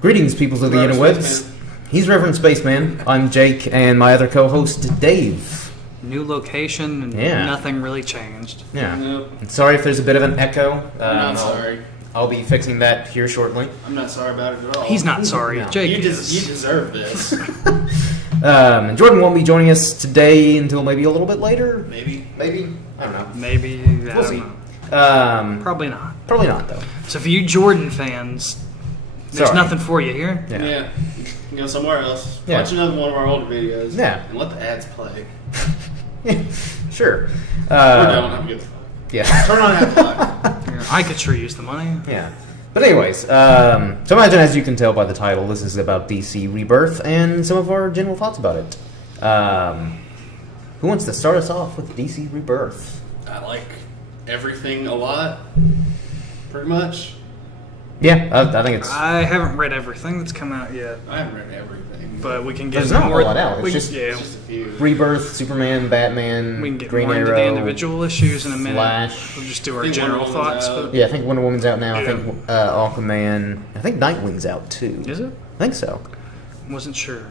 Greetings, peoples of the interwebs. He's Reverend Spaceman. I'm Jake, and my other co-host, Dave. New location, and nothing really changed. Yeah. Nope. Sorry if there's a bit of an echo. I'm not sorry. I'll be fixing that here shortly. I'm not sorry about it at all. He's not sorry. No. Jake You is. deserve this. And Jordan won't be joining us today until maybe a little bit later. Maybe. I don't know. Maybe. We'll see. Probably not. Probably not, though. So for you Jordan fans, there's nothing for you here. Yeah. You can go somewhere else. Yeah. Watch another one of our older videos. Yeah. And let the ads play. Sure. Or don't. I'm good. Yeah. Turn on ad block. I could sure use the money. Yeah. But anyways, so imagine, as you can tell by the title, this is about DC Rebirth and some of our general thoughts about it. Who wants to start us off with DC Rebirth? I like everything a lot. Pretty much. Yeah, I think it's... I haven't read everything that's come out yet, I haven't read everything. but we can get There's not a more. whole lot out. It's we, just- yeah, It's just a few. Rebirth, Superman, Batman, we can get Green more Arrow, into the individual issues in a minute. Flash. We'll just do I our think general Wonder Woman's thoughts. out. But Yeah, I think Wonder Woman's out now. I Yeah. think Aquaman... I think Nightwing's out, too. is it? I think so. Wasn't sure.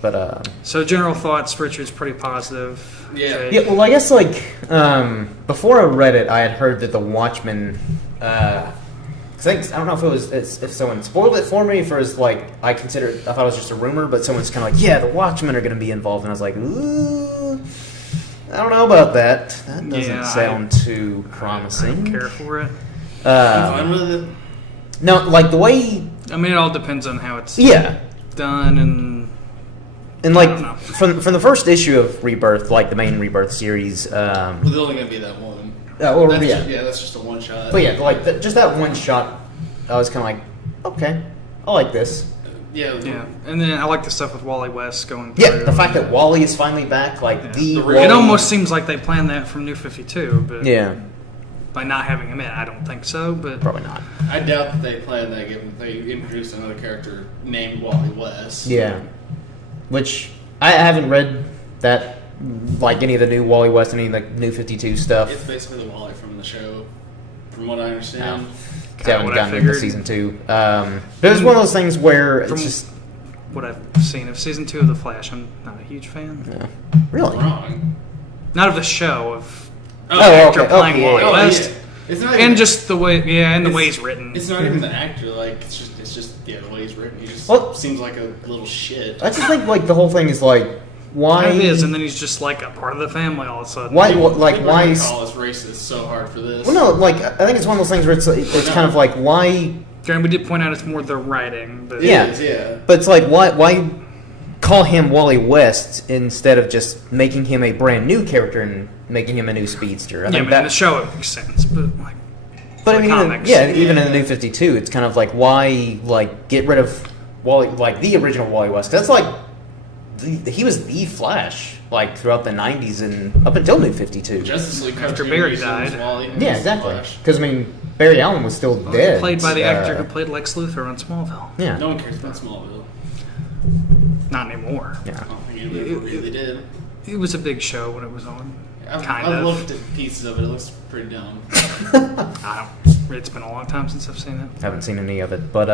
But, So general thoughts. Richard's pretty positive. Yeah. Jake? yeah, well, I guess, like, before I read it, I had heard that the Watchmen... I don't know if it was if someone spoiled it for me, for as like I thought it was just a rumor, but someone's kind of like, yeah, the Watchmen are going to be involved, and I was like, ooh, I don't know about that. That doesn't sound too promising. I don't care for it. I'm fine with it. No, like the way, I mean, it all depends on how it's done and like I don't know. from the first issue of Rebirth, like the main Rebirth series. Well, there's only going to be that one. That's just a one shot. But yeah, like just that one shot, I was kind of like, okay, I like this. Yeah. And then I like the stuff with Wally West going through. Yeah, the fact that Wally is finally back, like the Wally. It almost seems like they planned that from New 52, but yeah, by not having him in, I don't think so, but probably not. I doubt that they planned that given they introduced another character named Wally West. Yeah, which I haven't read that, like any of the new Wally West, any of the new 52 stuff. It's basically the Wally from the show, from what I understand. I haven't what I gotten into figured. season 2. But it was one of those things where it's From just... what I've seen of season 2 of The Flash, I'm not a huge fan. Yeah. Really? Wrong. Not of the show, of okay. playing Wally Oh, West. yeah. It's not And just the way, the way it's- he's written. It's not even the actor. Like it's just the way he's written. He just Well- seems like a little shit. I just think like the whole thing is like, why... Kind of is, and then he's just like a part of the family all of a sudden. Why People why are gonna is... call us racist so hard for this? Well, no, like, I think it's one of those things where it's kind of like, why... Granted, we did point out it's more the writing, but Yeah. It is, yeah. But it's like, why call him Wally West instead of just making him a brand new character and making him a new speedster? I I think mean, in the show it makes sense, but like, But I the mean, comics. even in the New 52, it's kind of like, why, like, get rid of Wally, like, the original Wally West? That's like, he was the Flash, like, throughout the 90s and up until New 52. Justice League After cartoon Barry uses died. Wally Yeah, as exactly. Flash. Because, I mean, Barry Allen was still dead. played by the actor who played Lex Luthor on Smallville. Yeah. No one cares about Smallville. Not anymore. Yeah. I don't think anybody really did. It was a big show when it was on. I've looked at pieces of it. It looks pretty dumb. It's been a long time since I've seen it. Haven't seen any of it, but,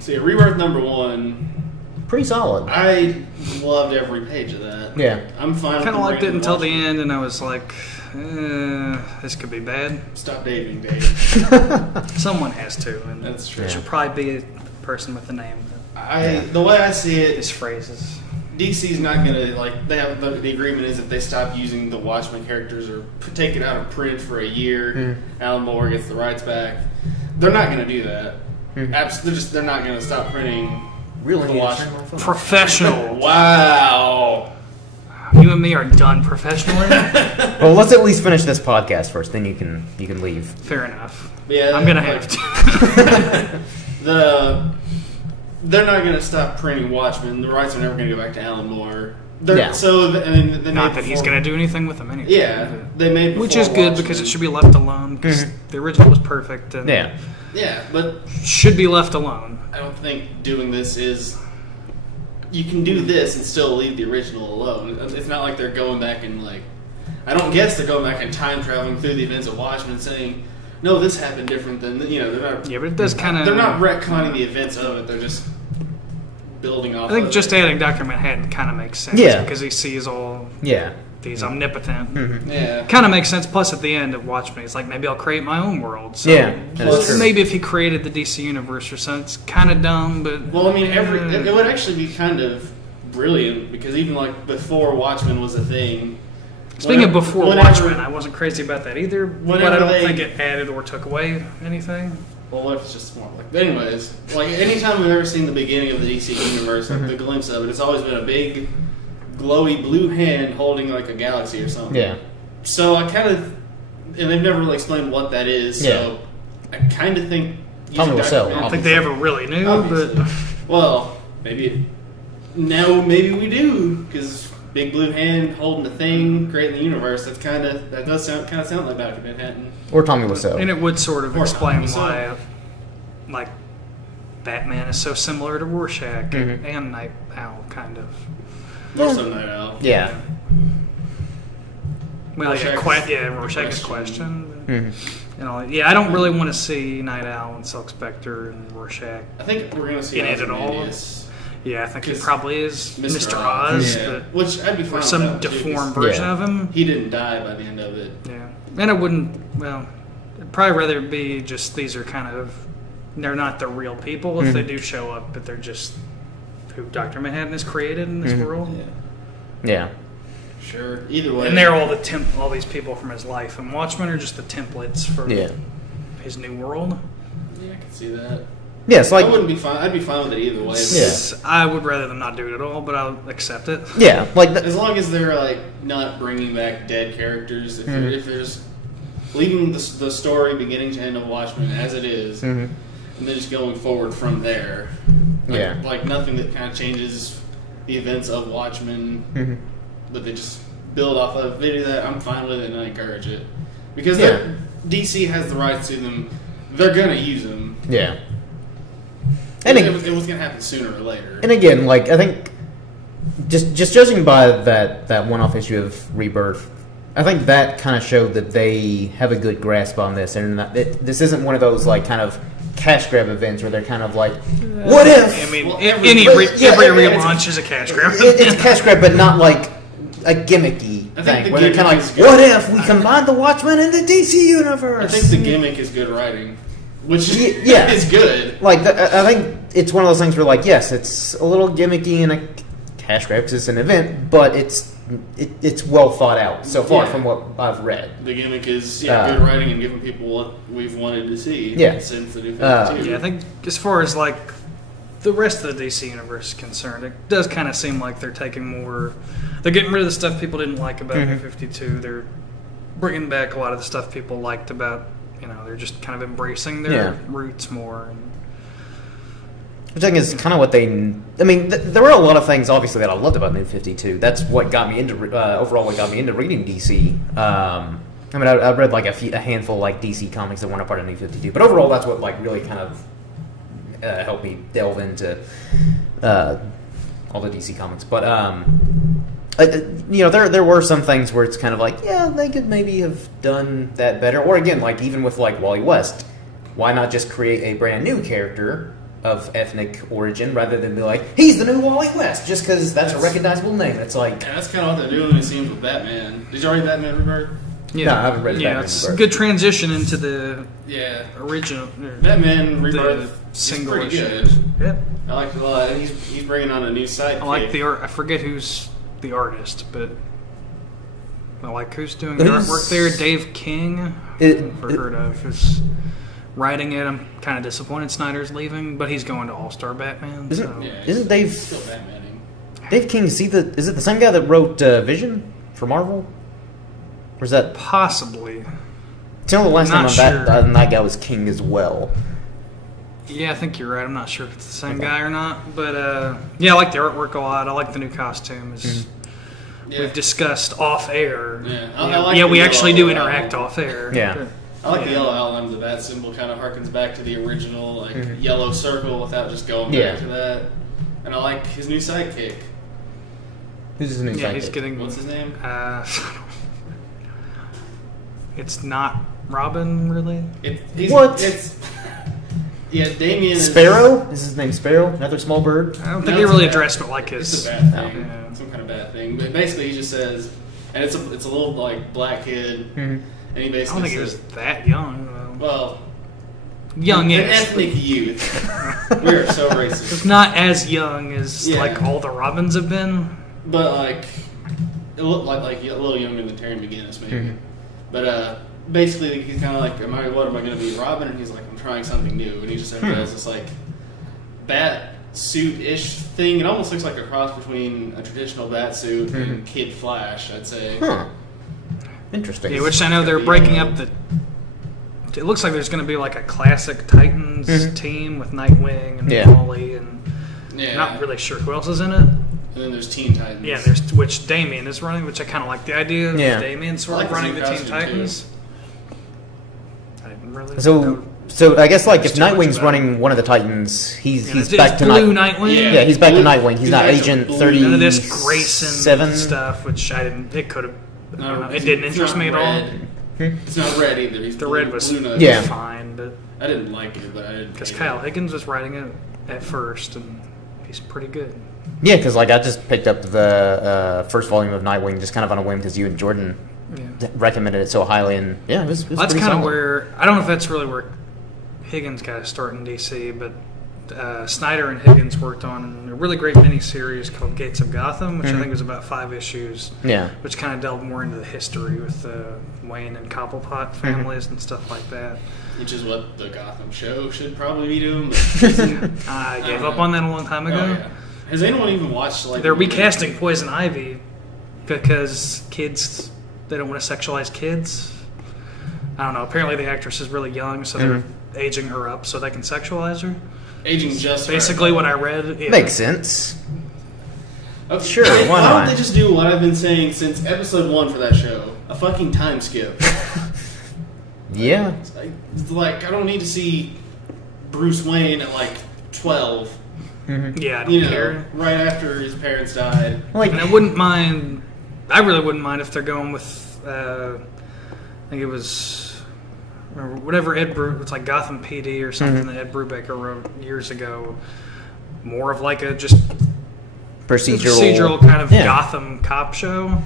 So yeah, Rebirth #1. pretty solid. I loved every page of that. Yeah. I'm fine. I kind of liked it until the end, and I was like, this could be bad. Stop dating, Dave. Someone has to, and That's true. it should probably be a person with a name. The way I see it, His phrases. DC's not gonna like. They have the agreement is if they stop using the Watchmen characters or take it out of print for a year, Alan Moore gets the rights back. They're not gonna do that. They're not gonna stop printing. Really? The Watchmen. Professional. Wow. You and me are done professionally. Well, let's at least finish this podcast first, then you can leave. Fair enough. Yeah, I'm gonna have to. They're not gonna stop printing Watchmen. The rights are never gonna go back to Alan Moore. Yeah. Not that he's gonna do anything with them anyway. Yeah, they made Which before is good Watchmen. because it should be left alone. Because the original was perfect and Yeah, but should be left alone. I don't think doing this is. You can do this and still leave the original alone. It's not like they're going back and like. I don't guess they're going back and time traveling through the events of Watchmen, saying, no, this happened different than they're not. Yeah, but it does kind of. They're not retconning the events of it. They're just building off. I think of just it. adding Dr. Manhattan kind of makes sense. Yeah. Because he sees all. Yeah. He's omnipotent. Mm-hmm. Yeah. Kind of makes sense. Plus, at the end of Watchmen, he's like, maybe I'll create my own world. So Yeah, that's true. maybe if he created the DC universe or something, it's kind of dumb, but... Well, I mean, it would actually be kind of brilliant, because even, like, before Watchmen was a thing... Speaking of before Watchmen, I wasn't crazy about that either, but I don't think it added or took away anything. Well, what if it's just more like... But anyways, like, anytime we've ever seen the beginning of the DC universe, like, the glimpse of it, it's always been a big... glowy blue hand holding like a galaxy or something. Yeah. So I kind of, and they've never really explained what that is. So I kind of think. Tommy will sell. I don't think they ever really knew, Obviously. but Well, maybe maybe we do, because big blue hand holding the thing, creating the universe. That does sound like Dr. Manhattan. Or Tommy Wiseau. and it would sort of Or explain Tommy why, like, Batman is so similar to Rorschach and Night Owl, kind of. More so Night Owl. Yeah. Well, Rorschach's question. Mm-hmm. And all, I don't really want to see Night Owl and Silk Spectre and Rorschach. I think we're gonna see In it at all. Ozymandias. Yeah, I think he 'Cause probably is Mr. Oz, Oz, yeah. but Which I'd be fine or with some that, too, 'cause deformed version of him. He didn't die by the end of it. Yeah, and I wouldn't. Well, I'd probably rather be just these are kind of they're not the real people if they do show up, but they're just who Dr. Manhattan has created in this world. Yeah. Sure. Either way. And they're all all these people from his life, and Watchmen are just the templates for his new world. Yeah, I can see that. Yeah, it's like... I wouldn't be fine. I'd be fine with it either way. I would rather them not do it at all, but I'll accept it. Yeah, like... As long as they're like not bringing back dead characters. If there's leaving the story beginning to end of Watchmen as it is, and then just going forward from there. Like nothing that kind of changes the events of Watchmen, but they just build off of. If they do that, I'm fine with it and I encourage it. Because DC has the rights to them. They're going to use them. Yeah. And it was going to happen sooner or later. And again, like, I think, just judging by that one-off issue of Rebirth, I think that kind of showed that they have a good grasp on this, and this isn't one of those, like, kind of cash grab events where they're kind of like, what if? I mean, Well, every relaunch is a cash grab. It's a cash grab, but not like a gimmicky thing, where they're kind of like, what if we combine the Watchmen and the DC universe? I think the gimmick is good writing, which is good. Like, I think it's one of those things where, like, yes, it's a little gimmicky and a cash grab because it's an event, but it's well thought out so far from what I've read. The gimmick is good writing and giving people what we've wanted to see since the new 52. I think as far as like the rest of the DC universe is concerned, it does kind of seem like they're taking more. They're getting rid of the stuff people didn't like about New 52. They're bringing back a lot of the stuff people liked about. They're just kind of embracing their roots more. Which I think is kind of what they... I mean, there were a lot of things, obviously, that I loved about New 52. That's what got me into... overall, what got me into reading DC. I mean, I read, like, a handful, like, DC comics that weren't a part of New 52. But overall, that's what, like, really kind of helped me delve into all the DC comics. But, there were some things where it's kind of like, they could maybe have done that better. Or, again, like, even with, like, Wally West, why not just create a brand new character of ethnic origin rather than be like, he's the new Wally West, just because that's a recognizable name. It's like... that's kind of what they're doing, it seems, with Batman. Did you already Batman Rebirth? Yeah. No, I haven't read Batman it's Rebirth. a good transition into the original... Batman Rebirth single is pretty issue. good. Yeah. I like it a lot. And he's bringing on a new sidekick. I like the art. I forget who's the artist, but I like who's doing the artwork there. Dave King, never heard of. Is writing it. I'm kind of disappointed Snyder's leaving, but he's going to All-Star Batman. Isn't Dave still Batmaning? Dave King? Is it the same guy that wrote Vision for Marvel? Or is that possibly? Tell the last time that guy was King as well. Yeah, I think you're right. I'm not sure if it's the same guy or not, but I like the artwork a lot. I like the new costumes. We've discussed off air. We actually do interact off air. Yeah. I like the yellow outline of the bat symbol. Kind of harkens back to the original yellow circle without just going back to that. And I like his new sidekick. Who's his new sidekick? He's getting... What's his name? It's not Robin, really? What? Yeah, Damien is... Sparrow? Is his name Sparrow? Another small bird? I don't think they really addressed it like his... It's a bad thing. Yeah. Some kind of bad thing. But basically he just says... And it's a little, like, black kid. Mm-hmm. And he basically I don't think he was that young, though. Well... Young-ish. An ethnic youth. We are so racist. It's not as young as, like, all the Robins have been. But, like... It looked like a little younger than Terry McGinnis, maybe. Mm-hmm. But, basically, he's kind of like, what am I going to be, Robin? And he's like, I'm trying something new. And he just has this, like, bat suit-ish thing. It almost looks like a cross between a traditional bat suit and Kid Flash, I'd say. Huh. Interesting. Yeah, which I know they're breaking up the... It looks like there's going to be, like, a classic Titans team with Nightwing and Wally, and not really sure who else is in it. And then there's Teen Titans. Yeah, which Damien is running, which I kind of like the idea of Damien sort of running the Teen Titans. I didn't really So I guess like if too much Nightwing's about running one of the Titans, he's it's back to Blue Nightwing. Yeah, he's back to Nightwing. He's not back to Agent Blue. 37. None of this Grayson stuff, which I didn't. It could have. I don't know. It didn't interest me at all. It's not red either. He's The blue, red was blue fine, but I didn't like it, but I didn't. because Kyle Higgins was writing it at first, and he's pretty good. Yeah, because like I just picked up the first volume of Nightwing just kind of on a whim because you and Jordan recommended it so highly, and it was That's pretty kind of solid. where I don't know if that's really where Higgins got to start in DC, but Snyder and Higgins worked on a really great miniseries called Gates of Gotham, which I think was about 5 issues. Yeah. Which kind of delved more into the history with the Wayne and Cobblepot families and stuff like that. Which is what the Gotham show should probably be doing. I gave up on that a long time ago. Oh, yeah. Has anyone even watched like? They're recasting Poison Ivy because kids, they don't want to sexualize kids. I don't know. Apparently the actress is really young, so they're aging her up so they can sexualize her. Aging just basically what I read. Yeah. Makes sense. Okay. Sure, why Why not? don't they just do what I've been saying since episode 1 for that show? A fucking time skip. Yeah. Like I don't need to see Bruce Wayne at like 12. Yeah, I don't care. Right after his parents died. Like, And I wouldn't mind. I really wouldn't mind if they're going with. I think it was whatever Ed it's like Gotham PD or something that Ed Brubaker wrote years ago. More of like a just procedural kind of Gotham cop show.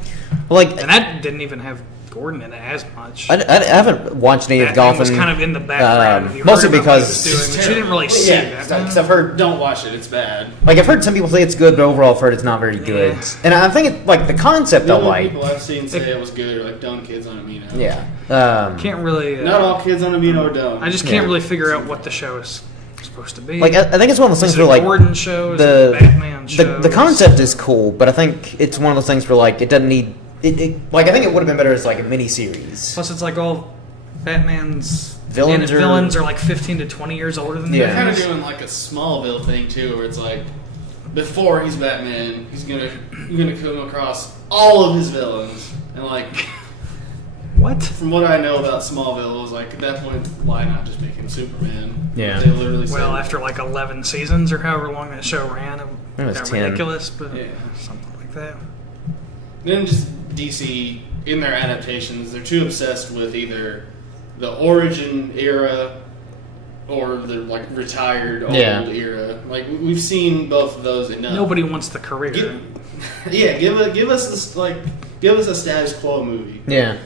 like, And that didn't even have Gordon in it as much. I haven't watched any of Batman Gotham. was kind of in the background. You mostly heard about what he was because doing, but you didn't really see that. because I've heard Don't watch it. It's bad. like I've heard some people say it's good, but overall I've heard it's not very good. And I think it, like the concept The I only like. people I've seen say it was good are like dumb kids on Amino. Yeah. Can't really. Not all kids on Amino are dumb. I just can't really figure out what the show is supposed to be. Like I think it's one of those things Is it where a like Gordon show? Is it the a Batman show? the concept is cool, but I think it's one of those things where like it doesn't need like I think it would have been better as like a mini series. Plus, it's like all Batman's Villains villains are like 15 to 20 years older than They're the kind of others. doing like a Smallville thing too, where it's like before he's Batman, you're gonna come across all of his villains, and like What? from what I know about Smallville, it was like at that point, why not just make him Superman? Yeah. They literally said, Well, after like 11 seasons or however long that show ran, it was got 10. ridiculous, but Yeah. something like that. Then just DC in their adaptations, they're too obsessed with either the origin era or the like retired old era. Like we've seen both of those enough. Nobody wants the career. Give us this give us a status quo movie. Yeah.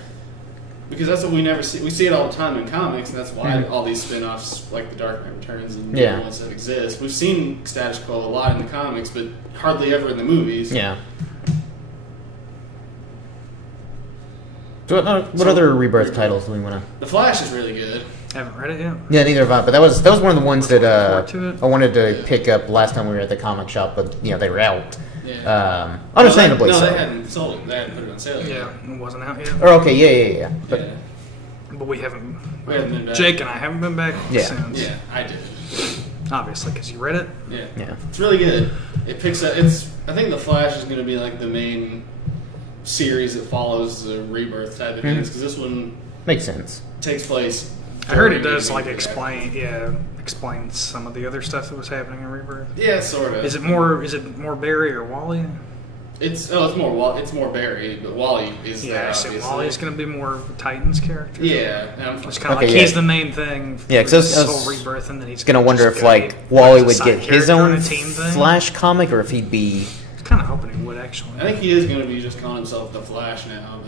Because that's what we never see. We see it all the time in comics, and that's why all these spin-offs, like the Dark Knight Returns and the other ones that exist. We've seen status quo a lot in the comics, but hardly ever in the movies. Yeah. So what other Rebirth titles do we want to? The Flash is really good. Haven't read it yet. Yeah, neither have I. But that was one of the ones that Looking forward to it. I wanted to pick up last time we were at the comic shop, but they were out. Yeah. Understandably no, so. they hadn't sold it. They hadn't put it on sale yet. Yeah, it wasn't out yet. Or okay, yeah. But Yeah. But we haven't. We haven't been back. Jake and I haven't been back since. Yeah, I did. Obviously, because you read it. Yeah. It's really good. It picks up. I think the Flash is going to be like the main series that follows the Rebirth type of things, because this one makes sense. takes place. I heard it does during like the explain some of the other stuff that was happening in Rebirth. Yeah, sort of. Is it more Barry or Wally? It's more Barry, but Wally is there. So Obviously. Wally's going to be more of a Titans character. Yeah, It's kind of like he's the main thing. Yeah, because I was Rebirth, and then he's going to wonder if like Wally would get his own Flash comic, or if he'd be. I was kind of hoping he would actually. I think he is going to be just calling himself the Flash now,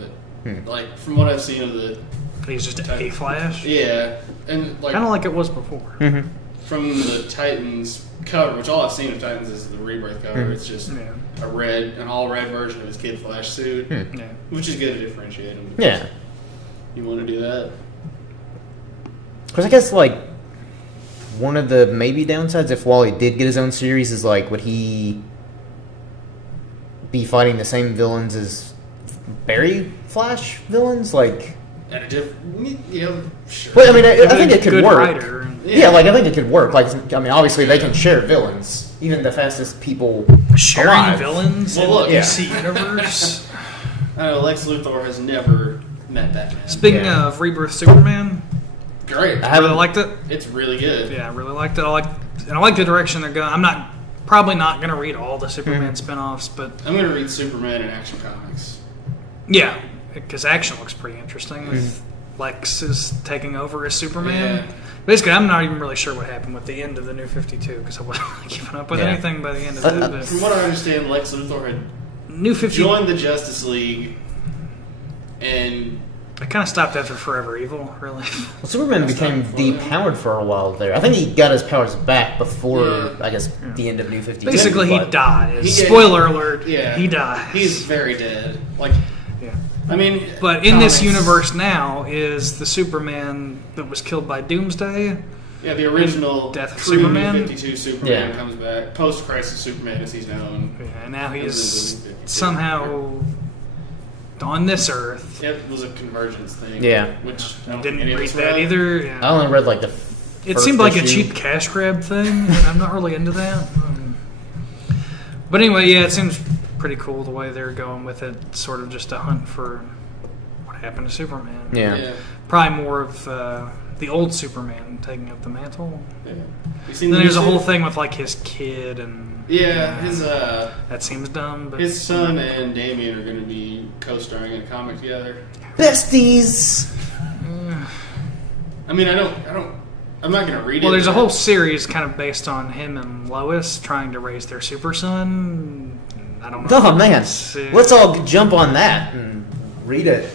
but like from what I've seen of the. He's just a Flash. Yeah, and like kind of like it was before. Mm-hmm. From the Titans cover, which all I've seen of Titans is the Rebirth cover. It's just an all red version of his Kid Flash suit, which is good to differentiate him. Yeah, you want to do that? Because I guess like one of the maybe downsides if Wally did get his own series is like would he be fighting the same villains as Barry Flash villains like? Sure. But I mean, I think it could work. I think it could work. Like, I mean, obviously they can share villains. Even the fastest people sharing alive. Villains. Well, look, DC Universe. I know Lex Luthor has never met Batman. Speaking of Rebirth Superman, great. I really liked it. It's really good. Yeah, I really liked it. I like the direction they're going. I'm probably not going to read all the Superman spinoffs, but I'm going to read Superman in Action Comics. Yeah. Because Action looks pretty interesting with Lex is taking over as Superman. Yeah. Basically, I'm not even really sure what happened with the end of the New 52 because I wasn't really keeping up with anything by the end of it. But from what I understand, Lex Luthor had New 52 joined the Justice League, and I kind of stopped after Forever Evil, really. Well, Superman became depowered for a while there. I think he got his powers back before, I guess, the end of New 52. Basically, he dies. Spoiler alert, he dies. He's very dead. Like, I mean, but in this universe now is the Superman that was killed by Doomsday. Yeah, the original Death of Superman. 52 Superman comes back. Post-crisis Superman, as he's known. Yeah, and now he is somehow on this Earth. It was a convergence thing. Yeah. Which I didn't read that either. Yeah. I only read like the It seemed like a cheap cash grab thing, and I'm not really into that. But anyway, yeah, it seems pretty cool the way they're going with it. Sort of just a hunt for what happened to Superman. Yeah. Probably more of the old Superman taking up the mantle. Yeah. Then there's a whole thing with like his kid and his that seems dumb. But his son and Damian are going to be co-starring in a comic together. Besties. I mean, I'm not going to read it. Well, there's a whole series kind of based on him and Lois trying to raise their super son. I don't know. Oh man, let's all jump on that and read it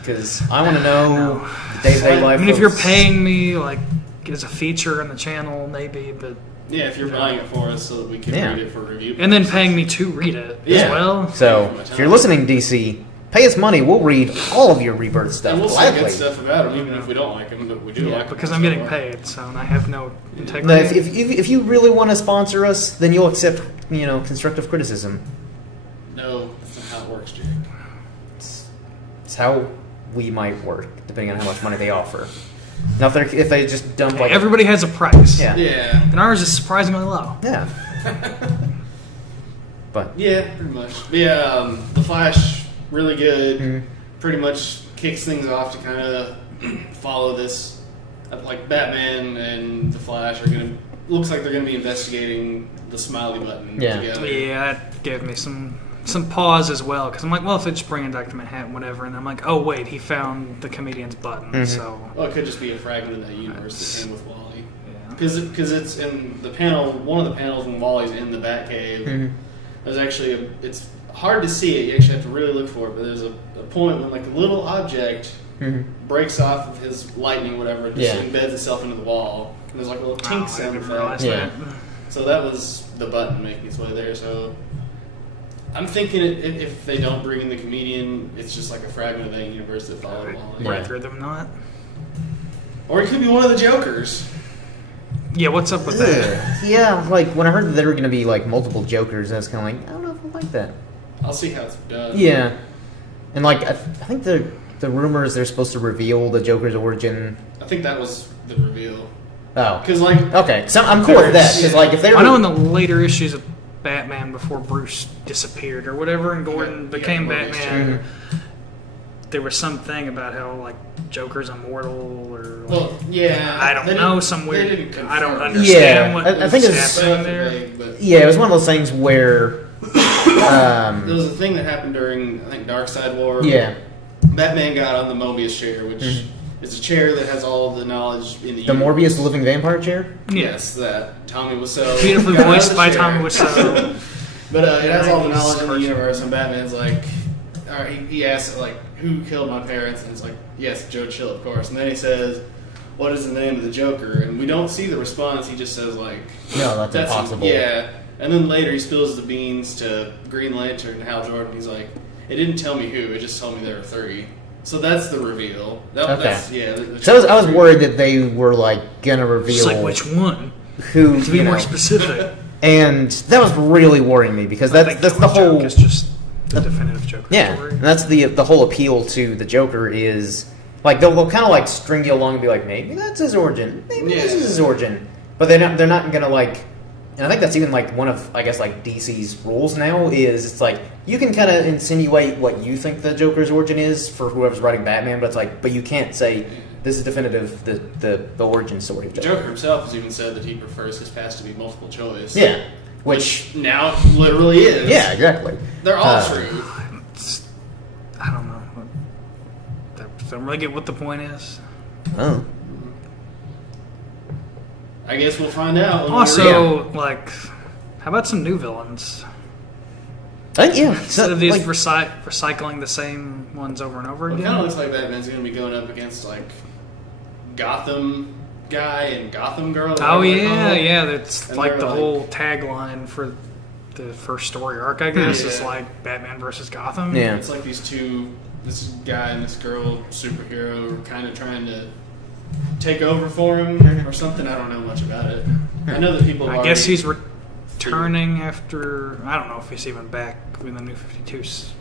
because I want to know the day-to-day life. I mean, if you're paying me like as a feature on the channel, maybe, but if you're buying it for us so that we can read it for review, and then paying me to read it as well. So if you're listening, DC, pay us money. We'll read all of your Rebirth stuff. And we'll say good stuff about them, even if we don't like them, but we do like them. Because I'm getting paid, so and I have no integrity. If you really want to sponsor us, then you'll accept constructive criticism. No, that's not how it works, Jake. It's how we might work, depending on how much money they offer. Now, if they just dump like everybody has a price. Yeah. And ours is surprisingly low. Yeah. But pretty much. But the Flash, really good. Mm-hmm. Pretty much kicks things off to kind of follow this. Like Batman and the Flash are gonna. Looks like they're gonna be investigating the Smiley button together. Yeah, that gave me some pause as well because I'm like, well, if they just bring in Dr. Manhattan, whatever, and I'm like, oh wait, he found the comedian's button. So it could just be a fragment of that universe that came with Wally. Because it's in the panel, one of the panels when Wally's in the Batcave. There's actually it's hard to see it. You actually have to really look for it. But there's a point when like a little object breaks off of his lightning, whatever, just embeds itself into the wall. And there's like a little tink sound effect. So that was the button making its way there. So I'm thinking if they don't bring in the comedian, it's just like a fragment of that universe that followed Wally. Rather than not. Or it could be one of the Jokers. Yeah, what's up with that? Yeah, like when I heard that there were going to be like multiple Jokers, I was kind of like, I don't know if I like that. I'll see how it's done. Yeah, and like I think the rumors they're supposed to reveal the Joker's origin. I think that was the reveal. Oh, because like so I'm cool with that because like if they I know in the later issues of Batman before Bruce disappeared or whatever and Gordon became Batman. There was something about how like Joker's immortal or I don't know, some weird. I don't understand what I think was happening there. Yeah, it was one of those things where There was a thing that happened during, I think, Darkseid War. Yeah. Batman got on the Mobius chair, which is a chair that has all of the knowledge in the universe. Morbius living vampire chair? Yes, that Tommy Wiseau. Beautifully voiced by Tommy Wiseau. But it has all the knowledge in the universe, and Batman's like, all right, he asks, like, who killed my parents? And it's like, yes, Joe Chill, of course. And then he says, what is the name of the Joker? And we don't see the response. He just says, like, no, that's impossible. Yeah. And then later he spills the beans to Green Lantern and Hal Jordan. He's like, it didn't tell me who. It just told me there were 3. So that's the reveal. That's, yeah. So I was worried that they were, like, going to reveal... Just like which one? Who, to be more specific. And that was really worrying me, because that's the whole... It's just the definitive Joker story. And that's the whole appeal to the Joker is... Like, they'll kind of, like, string you along and be like, maybe that's his origin. Maybe this is his origin. But they're not going to, like... And I think that's even, like, one of, I guess, like, DC's rules now is it's like, you can kind of insinuate what you think the Joker's origin is for whoever's writing Batman, but it's like, but you can't say, this is definitive, the origin story of Joker. Joker himself has even said that he prefers his past to be multiple choice. Yeah. Which now literally is. Yeah, exactly. They're all true. I don't know. I don't really get what the point is. Oh. I guess we'll find out. Also, like, how about some new villains? Yeah. Instead of these recycling the same ones over and over again. It kind of looks like Batman's going to be going up against, like, Gotham guy and Gotham girl. Oh, yeah. That's like the whole tagline for the first story arc, I guess, is like Batman versus Gotham. Yeah. It's like these two, this guy and this girl, superhero, are kind of trying to take over for him or something. I don't know much about it. I know that people I guess he's returning after, I don't know if he's even back with the New 52s.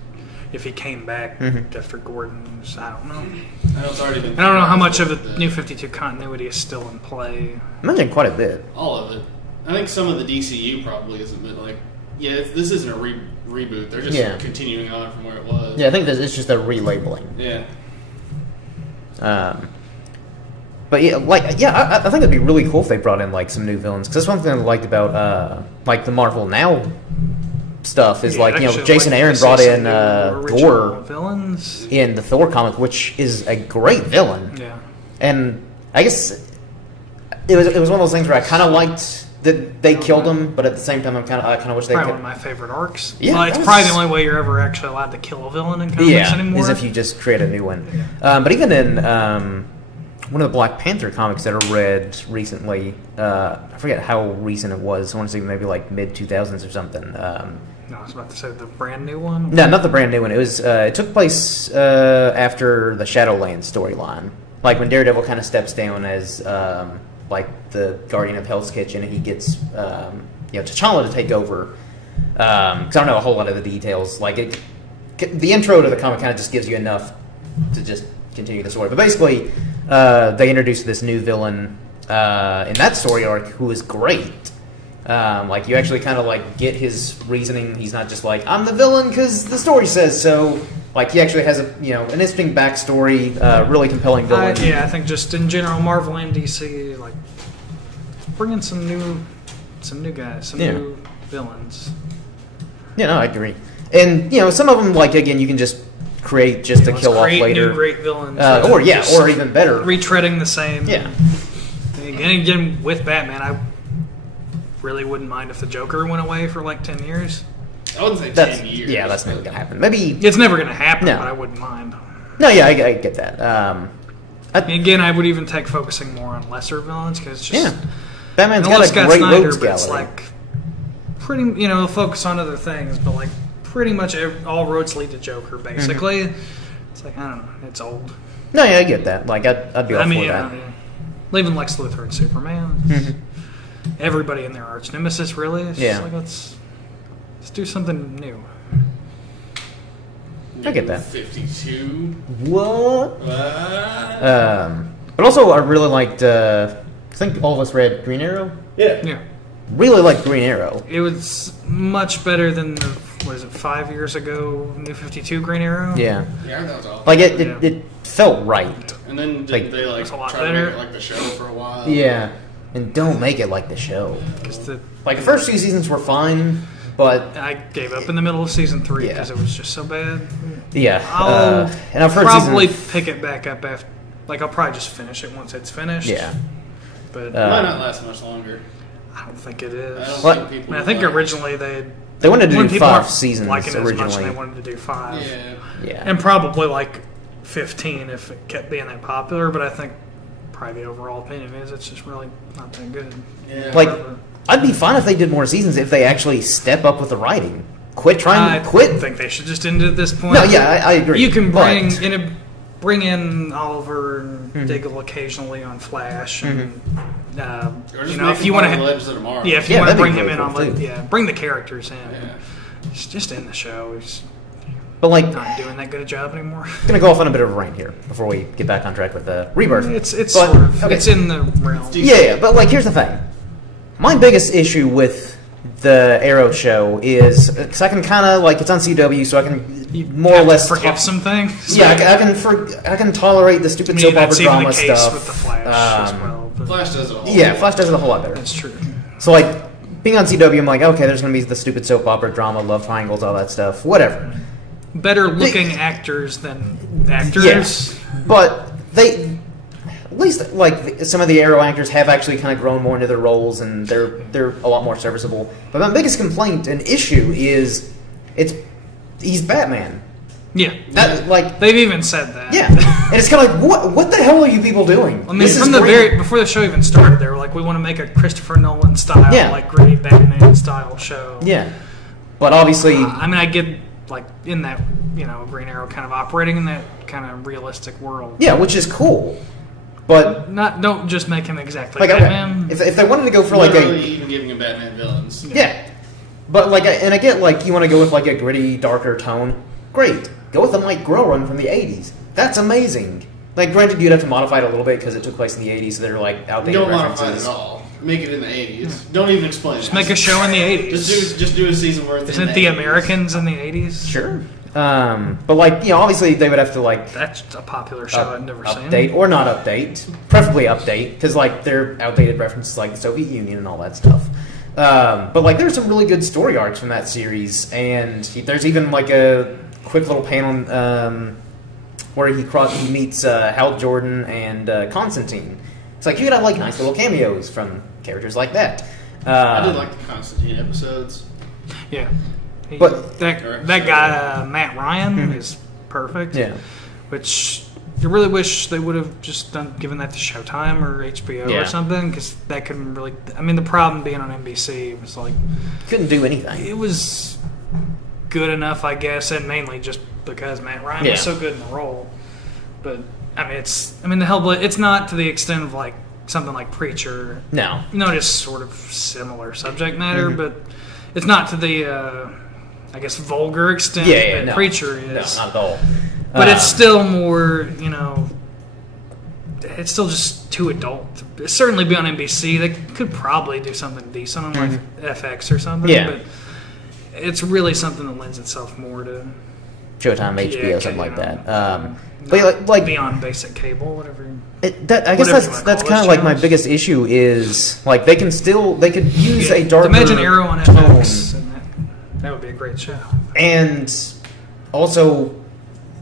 If he came back after Gordon's, I don't know. I know it's already been. I don't know how much of the New 52 continuity is still in play. I imagine quite a bit. All of it. I think some of the DCU probably isn't, but like, this isn't a reboot. They're just continuing on from where it was. Yeah, I think it's just a relabeling. Yeah. But I think it'd be really cool if they brought in like some new villains, because that's one thing I liked about like the Marvel Now stuff is Jason Aaron brought in Thor villains in the Thor comic, which is a great villain. Yeah, and I guess it was one of those things where I kind of liked that they killed him, but at the same time I kind of wish they probably could. One of my favorite arcs. Yeah, well, it's probably the only way you're ever actually allowed to kill a villain in comics anymore. Is if you just create a new one. Yeah. But even in one of the Black Panther comics that I read recently, I forget how recent it was. I want to say maybe like mid-2000s or something. No, I was about to say the brand new one. No, not the brand new one. It was. It took place after the Shadowlands storyline, like when Daredevil kind of steps down as like the Guardian of Hell's Kitchen, and he gets T'Challa to take over. Because I don't know a whole lot of the details. Like the intro to the comic kind of just gives you enough to just continue the story. But basically, they introduced this new villain in that story arc who is great. Like you actually kind of like get his reasoning. He's not just like, I'm the villain because the story says so. Like he actually has an interesting backstory, really compelling villain. I think just in general, Marvel and DC, like bring in some new guys, some new villains. Yeah, no, I agree. And some of them, like again, you can just create just to kill off later. New great villains, or even better, retreading the same. Yeah. And again, with Batman, I really wouldn't mind if the Joker went away for like 10 years. I wouldn't say 10 years. Yeah, that's never going to happen. Maybe it's never going to happen, but I wouldn't mind. No, yeah, I get that. Again, I would even take focusing more on lesser villains because Batman's got a great rogues gallery. It's like pretty, focus on other things, but like pretty much all roads lead to Joker. Basically, it's like I don't know, it's old. No, yeah, I get that. Like I'd be all for that. Leaving Lex Luthor and Superman. Everybody in their arch nemesis, really. It's just like let's do something new. I get that. 52. What? But also, I really liked. I think all of us read Green Arrow. Yeah. Really liked Green Arrow. It was much better than the 5 years ago New 52 Green Arrow. Yeah, that was awesome. Like it felt right. And then they try to make it like the show for a while. Yeah. And don't make it like the show. Like the first 2 seasons were fine, but I gave up in the middle of season 3 because it was just so bad. Yeah, And I've probably pick it back up after. Like, I'll probably just finish it once it's finished. Yeah, but it might not last much longer. I don't think it is. I think originally they wanted to do 5 seasons originally. As much, they wanted to do 5. Yeah, and probably like 15 if it kept being that popular. But I think probably the overall opinion is it's just really not that good. Yeah, like I'd be fine if they did more seasons if they actually step up with the writing. Quit trying to quit. I think they should just end it at this point. No, yeah, I agree. You can bring in Oliver and Diggle occasionally on Flash, and if you want to, if you want to bring him in on, bring the characters in. Yeah. Just end the show. But like, not doing that good a job anymore. I'm gonna go off on a bit of a rant here before we get back on track with the Rebirth. It's sort of it's in the realm. Yeah, but like, here's the thing. My biggest issue with the Arrow show is because I can kind of like it's on CW, so I can more or less forgive some things. Yeah, I can tolerate the stupid soap opera drama even the case stuff. With the Flash as well. Flash does it a whole lot. Flash does it a whole lot better. That's true. So like being on CW, I'm like, okay, there's gonna be the stupid soap opera drama, love triangles, all that stuff, whatever. Better looking actors than actors. Yes, but they. At least, like, some of the Arrow actors have actually kind of grown more into their roles, and they're a lot more serviceable. But my biggest complaint and issue is he's Batman. Yeah, they've even said that. Yeah, and it's kind of like, what the hell are you people doing? I mean, from before the show even started, they were like, we want to make a Christopher Nolan style, like gritty Batman style show. Yeah, but obviously, I get like in that Green Arrow kind of operating in that kind of realistic world. Yeah, which is cool. But don't just make him exactly like Batman. If they wanted to go for even giving him Batman villains. Yeah. But I get like you want to go with like a gritty, darker tone. Great. Go with the Mike Grell run from the 80s. That's amazing. Like, granted, you'd have to modify it a little bit because it took place in the 80s, so they're like outdated references. Don't modify it at all. Make it in the 80s. Don't even explain it. Just make a show in the 80s. Just do a season worth. Isn't the Americans in the 80s? Sure. But like, obviously they would have to like. That's a popular show. I've never seen. Update or not update, preferably update, because like they're outdated references like the Soviet Union and all that stuff. But like, there's some really good story arcs from that series, and there's even like a quick little panel where he meets Hal Jordan and Constantine. It's like you could have like nice little cameos from characters like that. I did like the Constantine episodes. Yeah. But that guy Matt Ryan is perfect. Yeah, which you really wish they would have just given that to Showtime or HBO or something, because that couldn't really. I mean, the problem being on NBC was like couldn't do anything. It was good enough, I guess, and mainly just because Matt Ryan was so good in the role. But I mean, the Hellblade. It's not to the extent of like something like Preacher. No, just sort of similar subject matter, but it's not to the. I guess vulgar extent that Preacher is. No, not at all. But it's still more, it's still just too adult. It'd certainly be on NBC. They could probably do something decent on like FX or something. Yeah. But it's really something that lends itself more to Showtime, HBO, something like that. But like beyond basic cable, whatever. I guess that's kind of like my biggest issue is like they could use a darker. Imagine Arrow on FX. That would be a great show. And also,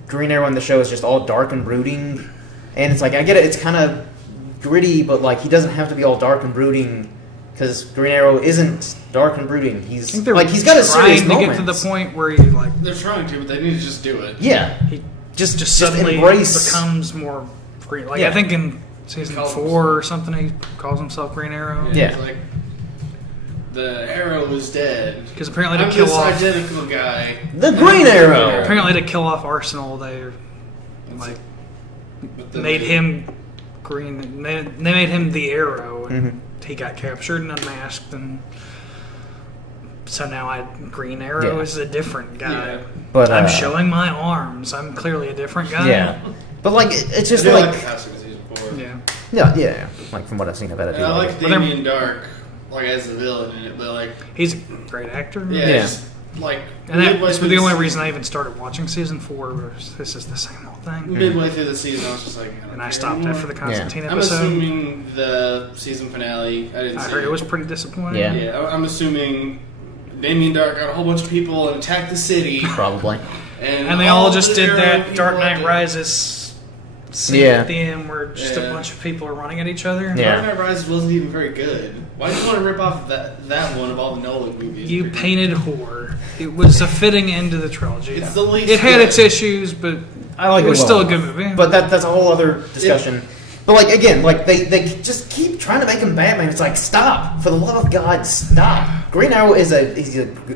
Green Arrow on the show is just all dark and brooding. And it's like, I get it, it's kind of gritty, but like he doesn't have to be all dark and brooding because Green Arrow isn't dark and brooding. He's got a serious moment. To get to the point where he like they're trying to, but they need to just do it. Yeah, he just suddenly becomes more free. Like I think in season 4 or something, he calls himself Green Arrow. Yeah. Like, the Arrow is dead. Because apparently to kill off identical guy, the Green Arrow. Apparently to kill off Arsenal, they made him green. They made him the Arrow, and he got captured and unmasked, and so now Green Arrow is a different guy. Yeah. But I'm showing my arms. I'm clearly a different guy. Yeah, but like it's just like the casting of season 4. Yeah. Like from what I've seen of it, I like Damien Dark. Like as the villain in it, but like he's a great actor. Yeah. Just, like, and that's the only reason I even started watching season 4. Was this is the same old thing. Midway through the season, I was just like, I stopped after the Constantine episode. I'm assuming the season finale. I heard it was pretty disappointing. Yeah. I'm assuming Damien Dark got a whole bunch of people and attacked the city. Probably. And they all just did that Dark Knight Rises scene at the end where just a bunch of people are running at each other. Yeah. Dark Knight Rises wasn't even very good. Why did you want to rip off that one of all the Nolan movies? You painted horror. It was a fitting end to the trilogy. It's the least it had its issues, but I like it was still a good movie. But that's a whole other discussion. But like again, like they just keep trying to make him Batman. It's like, stop! For the love of God, stop! Green Arrow is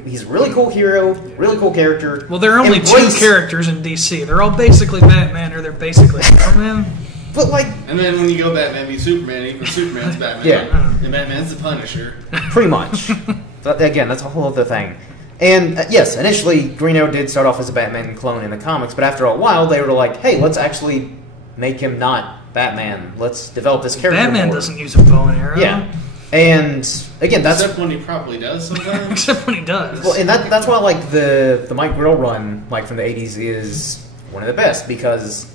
he's a really cool hero, really cool character. Well, there are only two characters in DC. They're all basically Batman, or they're basically Superman. But like, and then when you go Batman v Superman, even Superman's Batman, and Batman's the Punisher. Pretty much. But again, that's a whole other thing. And yes, initially Green Arrow did start off as a Batman clone in the comics, but after a while they were like, hey, let's actually make him not Batman. Let's develop this character Batman more. Doesn't use a bow and arrow. Yeah. And again, that's... Except when he probably does sometimes. Except when he does. Well, and that's why like the Mike Grell run like from the 80s is one of the best, because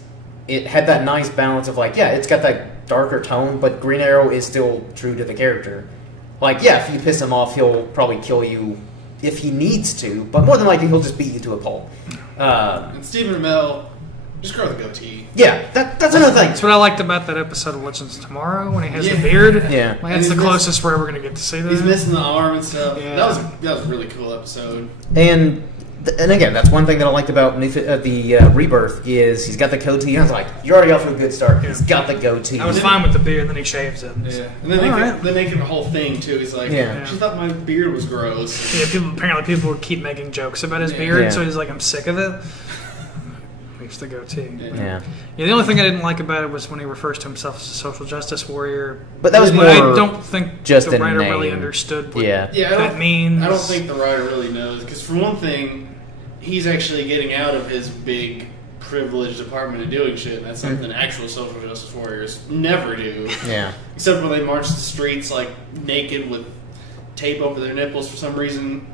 it had that nice balance of like, yeah, it's got that darker tone, but Green Arrow is still true to the character. Like, yeah, if you piss him off, he'll probably kill you if he needs to, but more than likely he'll just beat you to a pulp. And Stephen Amell, just grow the goatee. Yeah, that's another thing. That's what I liked about that episode of Legends of Tomorrow when he has the beard. Yeah, like, that's the closest we're ever going to get to see that. He's missing the arm and stuff. Yeah. That was a really cool episode. And again, that's one thing that I liked about the Rebirth is he's got the goatee. I was like, you're already off to a good start. Yeah. He's got the goatee. I was fine with the beard, then he shaves it. Yeah, and then they make it a whole thing too. He's like, she thought my beard was gross. Yeah, apparently people would keep making jokes about his beard, so he's like, I'm sick of it. Leaves the goatee. Yeah. The only thing I didn't like about it was when he refers to himself as a social justice warrior. But that was more I don't think just the writer really understood what that means. I don't think the writer really knows, because for one thing, he's actually getting out of his big privileged department of doing shit, and that's something actual social justice warriors never do. Yeah. Except when they march the streets like naked with tape over their nipples for some reason.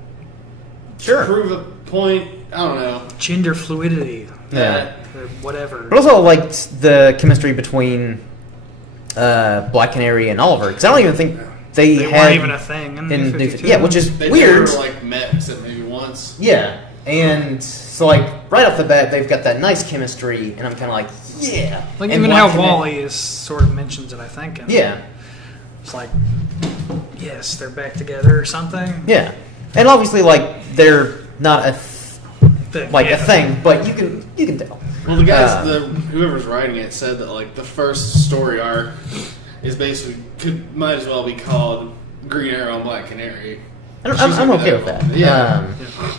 Sure. To prove a point. I don't know. Gender fluidity. Yeah. Or whatever. But also, I liked the chemistry between Black Canary and Oliver, because I don't even think they had weren't even a thing in New 52. Yeah, which is they weird. They never like met except maybe once. Yeah. And so, like, right off the bat, they've got that nice chemistry, and I'm kind of like, yeah. Like, and even how Wally is sort of mentions it, I think. And it's like, yes, they're back together or something. Yeah. And obviously, like, they're not a thing, but you can tell. Well, the guys, whoever's writing it said that, like, the first story arc is basically, might as well be called Green Arrow and Black Canary. I'm okay with that. Yeah.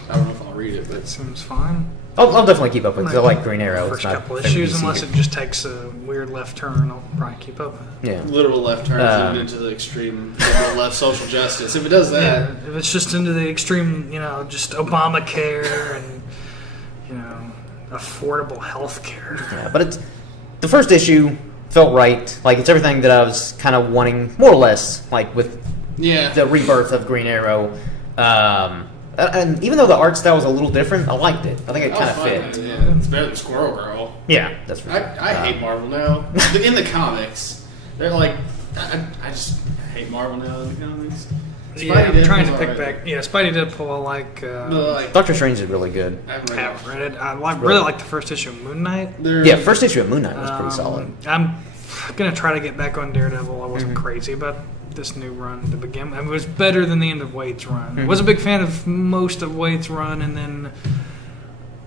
I don't know if I'll read it, but it seems fine. I'll definitely keep up with it, because I like Green Arrow. First couple issues, unless it just takes a weird left turn, I'll probably keep up with it. Yeah. Literal left turns into the extreme left social justice. If it does that. Yeah, if it's just into the extreme, just Obamacare and, affordable health care. Yeah, but the first issue felt right. Like, it's everything that I was kind of wanting, more or less, like, with the rebirth of Green Arrow. And even though the art style was a little different, I liked it. I think it kind of fit. Yeah, it's better than Squirrel Girl. Yeah, that's for sure. I hate Marvel now. In the comics, they're like, I just hate Marvel now in the comics. I'm trying to pick back. Yeah, Spidey Deadpool, I like. Doctor Strange is really good. I haven't read it. I really like the first issue of Moon Knight. First issue of Moon Knight was pretty solid. I'm going to try to get back on Daredevil. I wasn't crazy about this new run to begin with. It was better than the end of Wade's run. I was a big fan of most of Wade's run, and then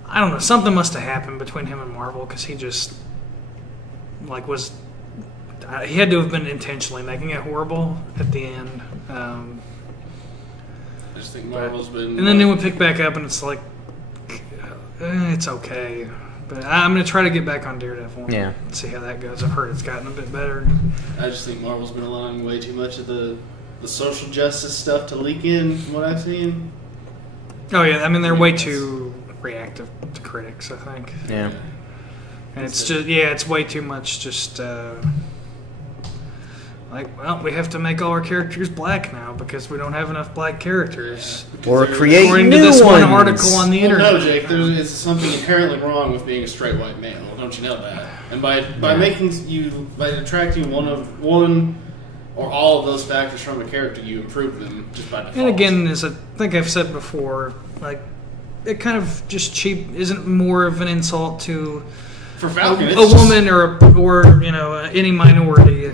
I don't know, something must have happened between him and Marvel, because he just was he had to have been intentionally making it horrible at the end. I just think Marvel's been, and then they would pick back up, and it's like it's okay. But I'm going to try to get back on Daredevil. Yeah. See how that goes. I've heard it's gotten a bit better. I just think Marvel's been allowing way too much of the social justice stuff to leak in, from what I've seen. Oh, yeah. I mean, they're way too reactive to critics, I think. Yeah. And it's just, it's way too much just, we have to make all our characters black now because we don't have enough black characters. Or create according new to this ones. one article on the internet. No, Jake, there's something inherently wrong with being a straight white male. Don't you know that? And by attracting one or all of those factors from a character, you improve them just by default. And again, as I think I've said before, like it kind of just isn't more of an insult to for Falcon, a woman or any minority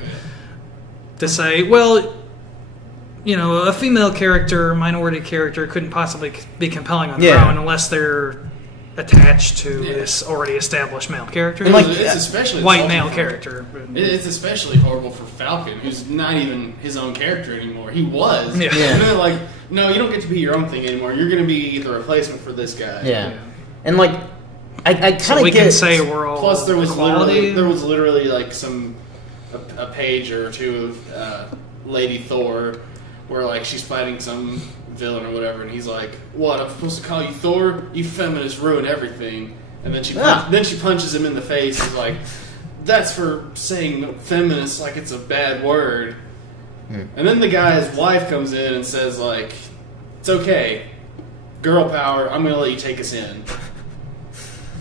to say, well, a female character, minority character couldn't possibly be compelling on their own unless they're attached to this already established male character. And it's especially white male character. It's especially horrible for Falcon, who's not even his own character anymore. He was. Yeah. And they're like, no, you don't get to be your own thing anymore. You're going to be the replacement for this guy. Yeah. And like, I kind of so we can say we're all Plus, there was equality. literally like a page or two of Lady Thor, where like she's fighting some villain or whatever, and he's like, "What? I'm supposed to call you Thor? You feminists ruin everything." And then she punches him in the face. And like, "That's for saying feminist like it's a bad word." And then the guy's wife comes in and says like, "It's okay, girl power. I'm gonna let you take us in."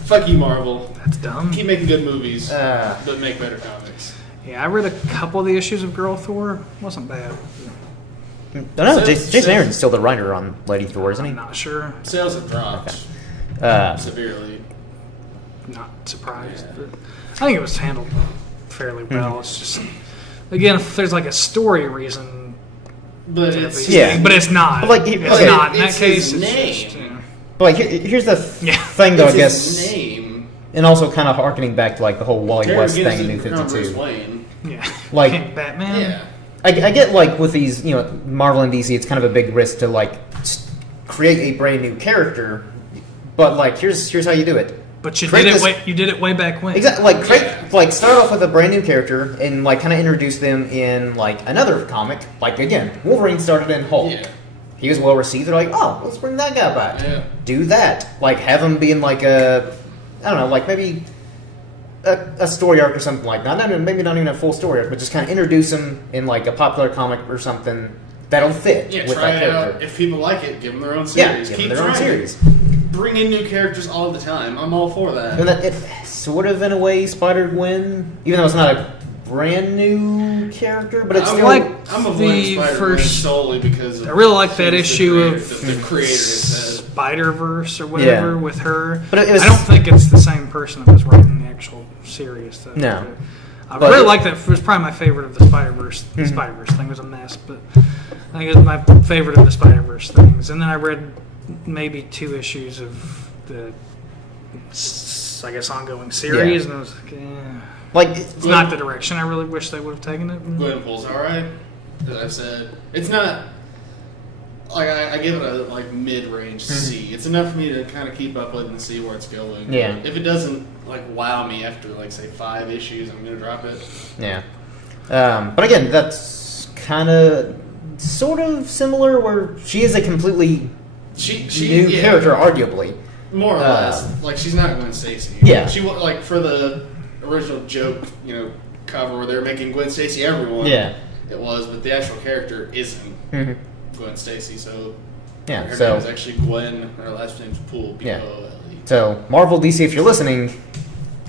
Fuck you, Marvel. That's dumb. Keep making good movies, but make better comics. Yeah, I read a couple of the issues of Girl Thor. Wasn't bad. No, Jason Aaron's still the writer on Lady Thor, isn't he? I'm not sure. Sales have dropped severely. Not surprised, but I think it was handled fairly well. It's just, again, if there's like a story reason, But to it's be- but it's not. But, like, it's okay, not in that it's case. his It's name. just, But like, here's the thing, though, it's I guess, his name. and also kind of harkening back to like the whole Wally Terry West thing Gibbs in New is Bruce 52. Wayne. yeah, Like, Batman. Yeah. I get like with these, Marvel and DC, it's kind of a big risk to like create a brand new character, but like here's how you do it. But you Create did it. this- You did it way back when. Exactly, like start off with a brand new character and like kind of introduce them in like another comic. Like again, Wolverine started in Hulk. Yeah. He was well received. They're like, oh, let's bring that guy back. Yeah. Do that. Like have him be in like I don't know, like maybe a story arc or something like that. Maybe not even a full story arc, but just kind of introduce him in like a popular comic or something that'll fit Yeah, with try that it character. out. If people like it, give them their own Yeah, series. give Keep them their own trying. series. Bring in new characters all the time. I'm all for that. And that it sort of in a way Spider-Gwen, even though it's not a brand new character, but it's I'm still like I'm the avoiding Spider-Man first- solely because of I really like that the issue creator- of the creator said. Spider-Verse or whatever Yeah. with her. But it was- I don't think it's the same person that was writing the actual series. Though. No. I But really it- like that. It was probably my favorite of the Spider-Verse. The Spider-Verse thing was a mess, but I think it was my favorite of the Spider-Verse things. And then I read maybe 2 issues of the, I guess, ongoing series, and I was like, like it's not the direction I really wish they would have taken it. Gwenpool's alright. As I've said, it's not like I give it a like mid-range C. It's enough for me to kind of keep up with and see where it's going. Yeah. If it doesn't like wow me after like say 5 issues, I'm gonna drop it. Yeah. But again, that's kind of sort of similar where she is a completely new yeah, character, arguably. more or less. Like she's not Gwen Stacy. Yeah. She like for the original joke, cover where they're making Gwen Stacy everyone. Yeah. It was, but the actual character isn't Mhm. Gwen Stacy. So Yeah, her so- name is actually Gwen. And her last name's Poole. Yeah. P-O-L-E. So, Marvel, DC, if you're listening,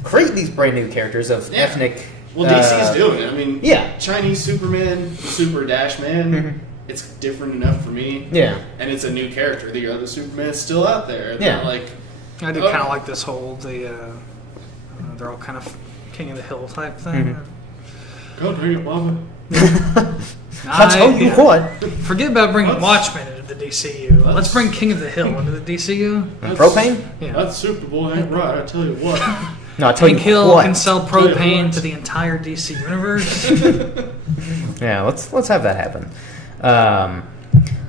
create these brand new characters of Yeah. ethnic. Well, DC's doing it. I mean, yeah. Chinese Superman, Super Dash Man. Mhm. It's different enough for me. Yeah. And it's a new character. The other Superman's still out there. They're Yeah. not like I do kind of like this whole they're all kind of King of the Hill type thing. go dang it, Mama. I'll tell you what. Forget about bringing Let's- Watchmen into the DCU. Let's bring King of the Hill into the DCU. Propane? Yeah. That Superboy ain't right. I tell you what. No, I'll tell King you Hill what. can sell Tell you propane what. to the entire DC universe. Yeah, let's have that happen. But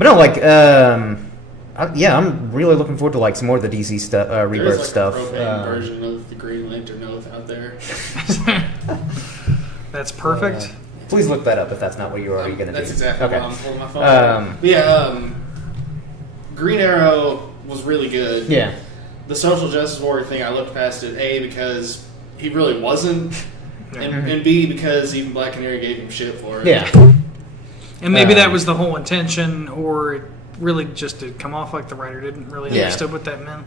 no, like, I'm really looking forward to like some more of the DC stuff, Rebirth There's like stuff. a propane version of the Green Lantern oath out there. That's perfect. Please look that up if that's not what you're already going to do. That's exactly Okay. why I'm holding my phone. But yeah, Green Arrow was really good. Yeah. The social justice warrior thing, I looked past it, A, because he really wasn't, and B, because even Black Canary gave him shit for it. Yeah. And maybe that was the whole intention, or it really just did come off like the writer didn't really Yeah. understand what that meant.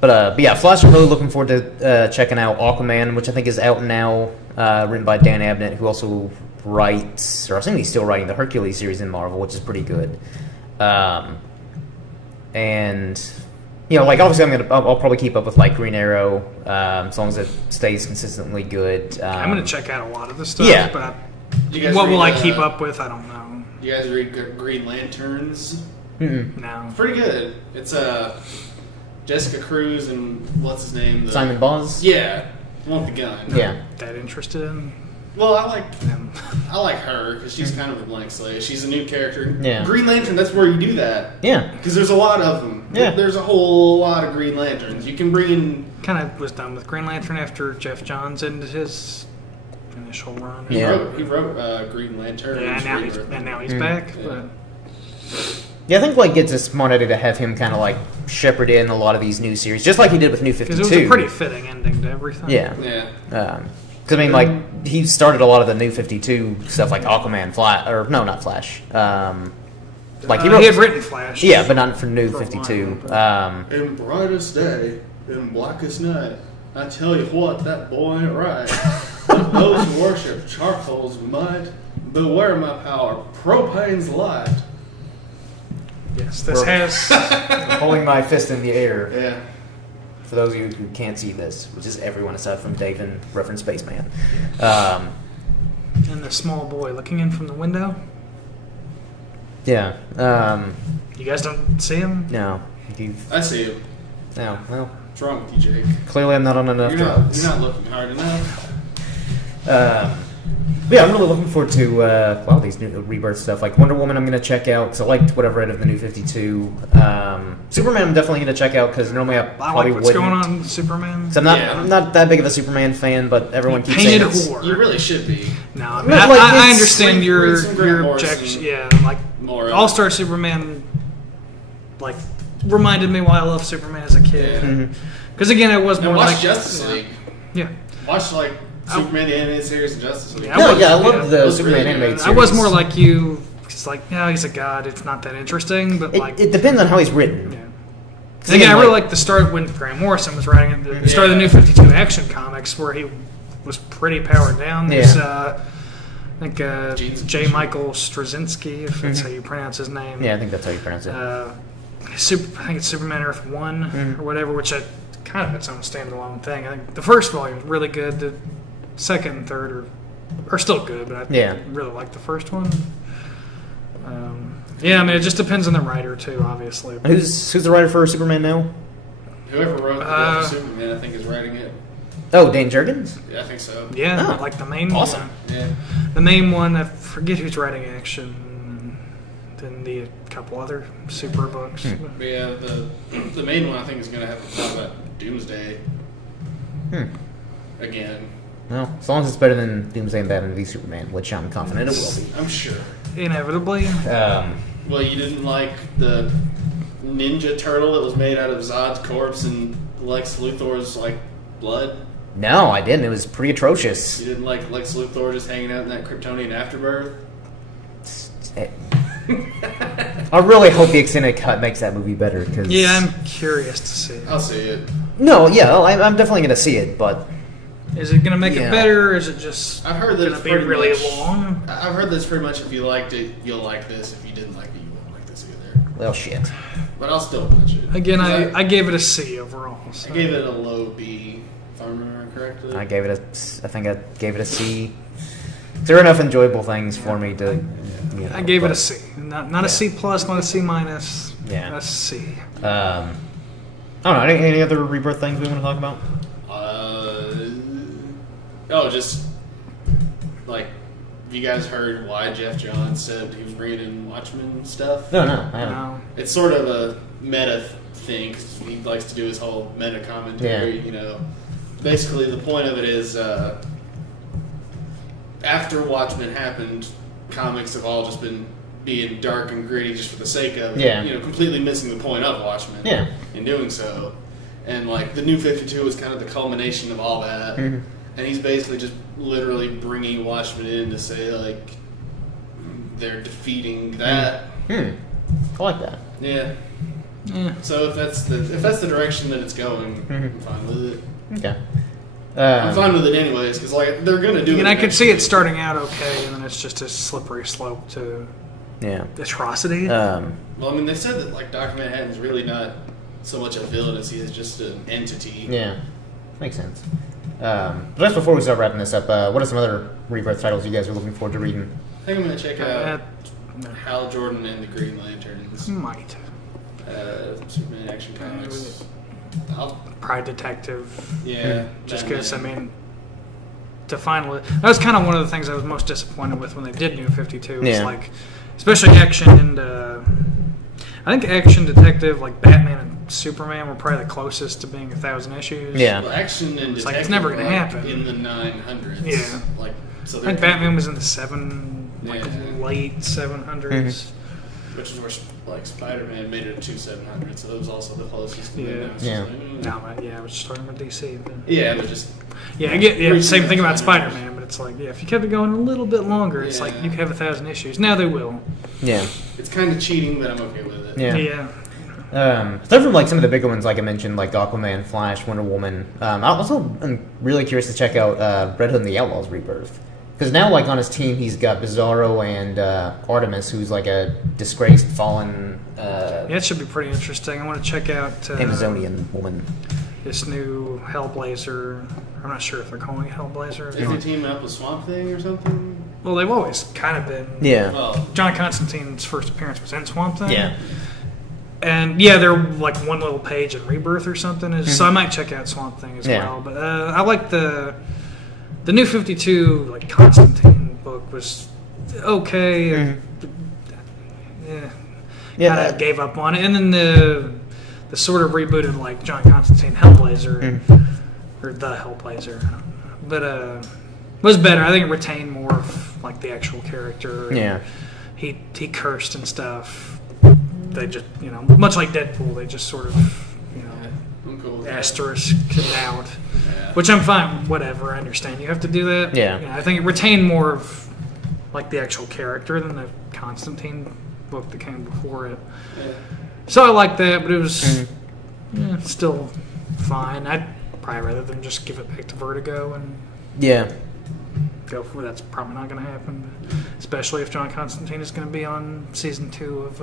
But yeah, Flash, I'm really looking forward to checking out Aquaman, which I think is out now, written by Dan Abnett, who also writes, or I assume he's still writing the Hercules series in Marvel, which is pretty good. And like obviously I'll probably keep up with like Green Arrow as long as it stays consistently good. I'm gonna check out a lot of the stuff. Yeah. But what will I keep up with? I don't know. You guys read Green Lanterns? No. Pretty good. It's Jessica Cruz and what's his name? Simon Baz? Yeah. The one with the gun. Yeah. That interested in? Well, I like him. I like her because she's kind of a blank slate. She's a new character. Yeah. Green Lantern, that's where you do that. Yeah. Because there's a lot of them. Yeah. There's a whole lot of Green Lanterns. You can bring in... Kind of was done with Green Lantern after Jeff Johns ended his initial run. He wrote Green Lantern. Yeah, now he's back. Yeah. But Yeah, I think like it's a smart idea to have him kind of like shepherd in a lot of these new series, just like he did with New 52. Because it was a pretty fitting ending to everything. Yeah. Yeah. Because I mean, like he started a lot of the New 52 stuff, like Aquaman, not Flash. Like he had written Flash. Yeah, but not for New 52. In brightest day, in blackest night, I tell you what, that boy ain't right. But those who worship charcoal's might, beware my power, propane's light. Yes, this has... I'm holding my fist in the air. Yeah. For those of you who can't see this, which is everyone aside from Dave and Reverend Spaceman. And the small boy looking in from the window. Yeah. You guys don't see him? No. I see him. No. Well, What's wrong with you, Jake? clearly I'm not on enough drugs. You're not looking hard enough. Yeah, I'm really looking forward to a lot of these new Rebirth stuff. Like Wonder Woman, I'm going to check out because I liked what I've read of the New 52. Superman, I'm definitely going to check out because normally I probably like what's going on with Superman. So I'm not that big of a Superman fan, but everyone keeps saying whore. You really should be. No, I mean, I understand your objection. Yeah, like All-Star Superman, like reminded me why I loved Superman as a kid. Because again, I was more watch Justice League. Yeah, watch like Superman the animated series and Justice League. I love the Superman really animated series. I was more like you. It's like, he's a god. It's not that interesting, but it depends on how he's written. Yeah. Again, I really like the start when Grant Morrison was writing it. The start of the New 52 Action Comics, where he was pretty powered down. There's, I think J. Michael Straczynski, if that's how you pronounce his name. Yeah, I think that's how you pronounce it. I think it's Superman Earth 1 or whatever, which is kind of its own standalone thing. I think the first volume is really good. The second and third are still good, but I really like the first one. I mean, it just depends on the writer too, obviously. But who's the writer for Superman now? Whoever wrote the Superman, I think, is writing it. Oh, Dan Jurgens? Yeah, I think so. Yeah, like the main one. Yeah, the main one. I forget who's writing Action. Then the couple other super books. But yeah, the main one I think is going to have to talk about Doomsday again. Well, as long as it's better than Doomsday and Batman v Superman, which I'm confident it will be. I'm sure. Inevitably. Well, you didn't like the Ninja Turtle that was made out of Zod's corpse and Lex Luthor's like blood? No, I didn't. It was pretty atrocious. You didn't like Lex Luthor just hanging out in that Kryptonian afterbirth? I really hope the extended cut makes that movie better. Cause I'm curious to see it. I'll see it. No, I'm definitely going to see it, but... Is it going to make it better, or is it just I've heard that going to be really long? I've heard that's pretty much if you liked it, you'll like this. If you didn't like it, you won't like this either. Well, shit. But I'll still watch it. Again, I gave it a C overall. So. I gave it a low B, if I remember correctly. I gave it a C. There are enough enjoyable things for me to... I gave it a C. Not a C+, not a C-. A C. I don't know. Any other Rebirth things we want to talk about? Just like, have you guys heard why Jeff Johns said he was bringing in Watchmen stuff? No, I haven't. No. It's sort of a meta thing, 'cause he likes to do his whole meta commentary, Basically, the point of it is, after Watchmen happened, comics have all just been being dark and gritty just for the sake of it, completely missing the point of Watchmen in doing so. And, like, the New 52 was kind of the culmination of all that. And he's basically just literally bringing Watchmen in to say, like, they're defeating that. I like that. Yeah. So if that's the direction that it's going, I'm fine with it. Okay. I'm fine with it anyways, because like they're gonna do it. And I could see it starting out okay, and then it's just a slippery slope to atrocity. Well, I mean, they said that like Dr. Manhattan's really not so much a villain as he is just an entity. Yeah, makes sense. But just before we start wrapping this up, what are some other Rebirth titles you guys are looking forward to reading? I think I'm gonna check out Hal Jordan and the Green Lanterns. Might. Superman Action Comics. Pride Detective. Yeah. Just because, I mean, to finally... That was kind of one of the things I was most disappointed with when they did New 52. It's like, especially Action and... I think Action Detective, like Batman and Superman, were probably the closest to being 1,000 issues. Yeah. Well, Action and Detective it's never going to happen. In the 900s. Yeah. Like, so I think Batman was in the late 700s. Mm-hmm. Which is where like Spider-Man made it to 700, so that was also the closest. Yeah. Yeah. I was just talking about DC. But yeah, but just I get same thing about Spider-Man, but it's like if you kept it going a little bit longer, it's like you could have 1,000 issues. Now they will. Yeah. It's kind of cheating, but I'm okay with it. Yeah. Aside from like some of the bigger ones, like I mentioned, like Aquaman, Flash, Wonder Woman. I also am really curious to check out Red Hood and the Outlaws Rebirth. Because now, like, on his team, he's got Bizarro and Artemis, who's, like, a disgraced, fallen... it should be pretty interesting. I want to check out... Amazonian woman. This new Hellblazer. I'm not sure if they're calling it Hellblazer. Is he teaming up with Swamp Thing or something? Well, they've always kind of been... Yeah. Well, John Constantine's first appearance was in Swamp Thing. Yeah. And, they're, like, one little page in Rebirth or something. So I might check out Swamp Thing as well. But I like the New 52, like, Constantine book was okay. Kind of gave up on it. And then the sort of rebooted, like, John Constantine Hellblazer, or the Hellblazer. But was better. I think it retained more of, like, the actual character. Yeah. He cursed and stuff. They just, much like Deadpool, they just sort of, asterisk it out. Which I'm fine, whatever, I understand. You have to do that. Yeah. I think it retained more of, like, the actual character than the Constantine book that came before it. Yeah. So I like that, but it was still fine. I'd probably rather than just give it back to Vertigo and go for it. That's probably not going to happen, especially if John Constantine is going to be on season 2 of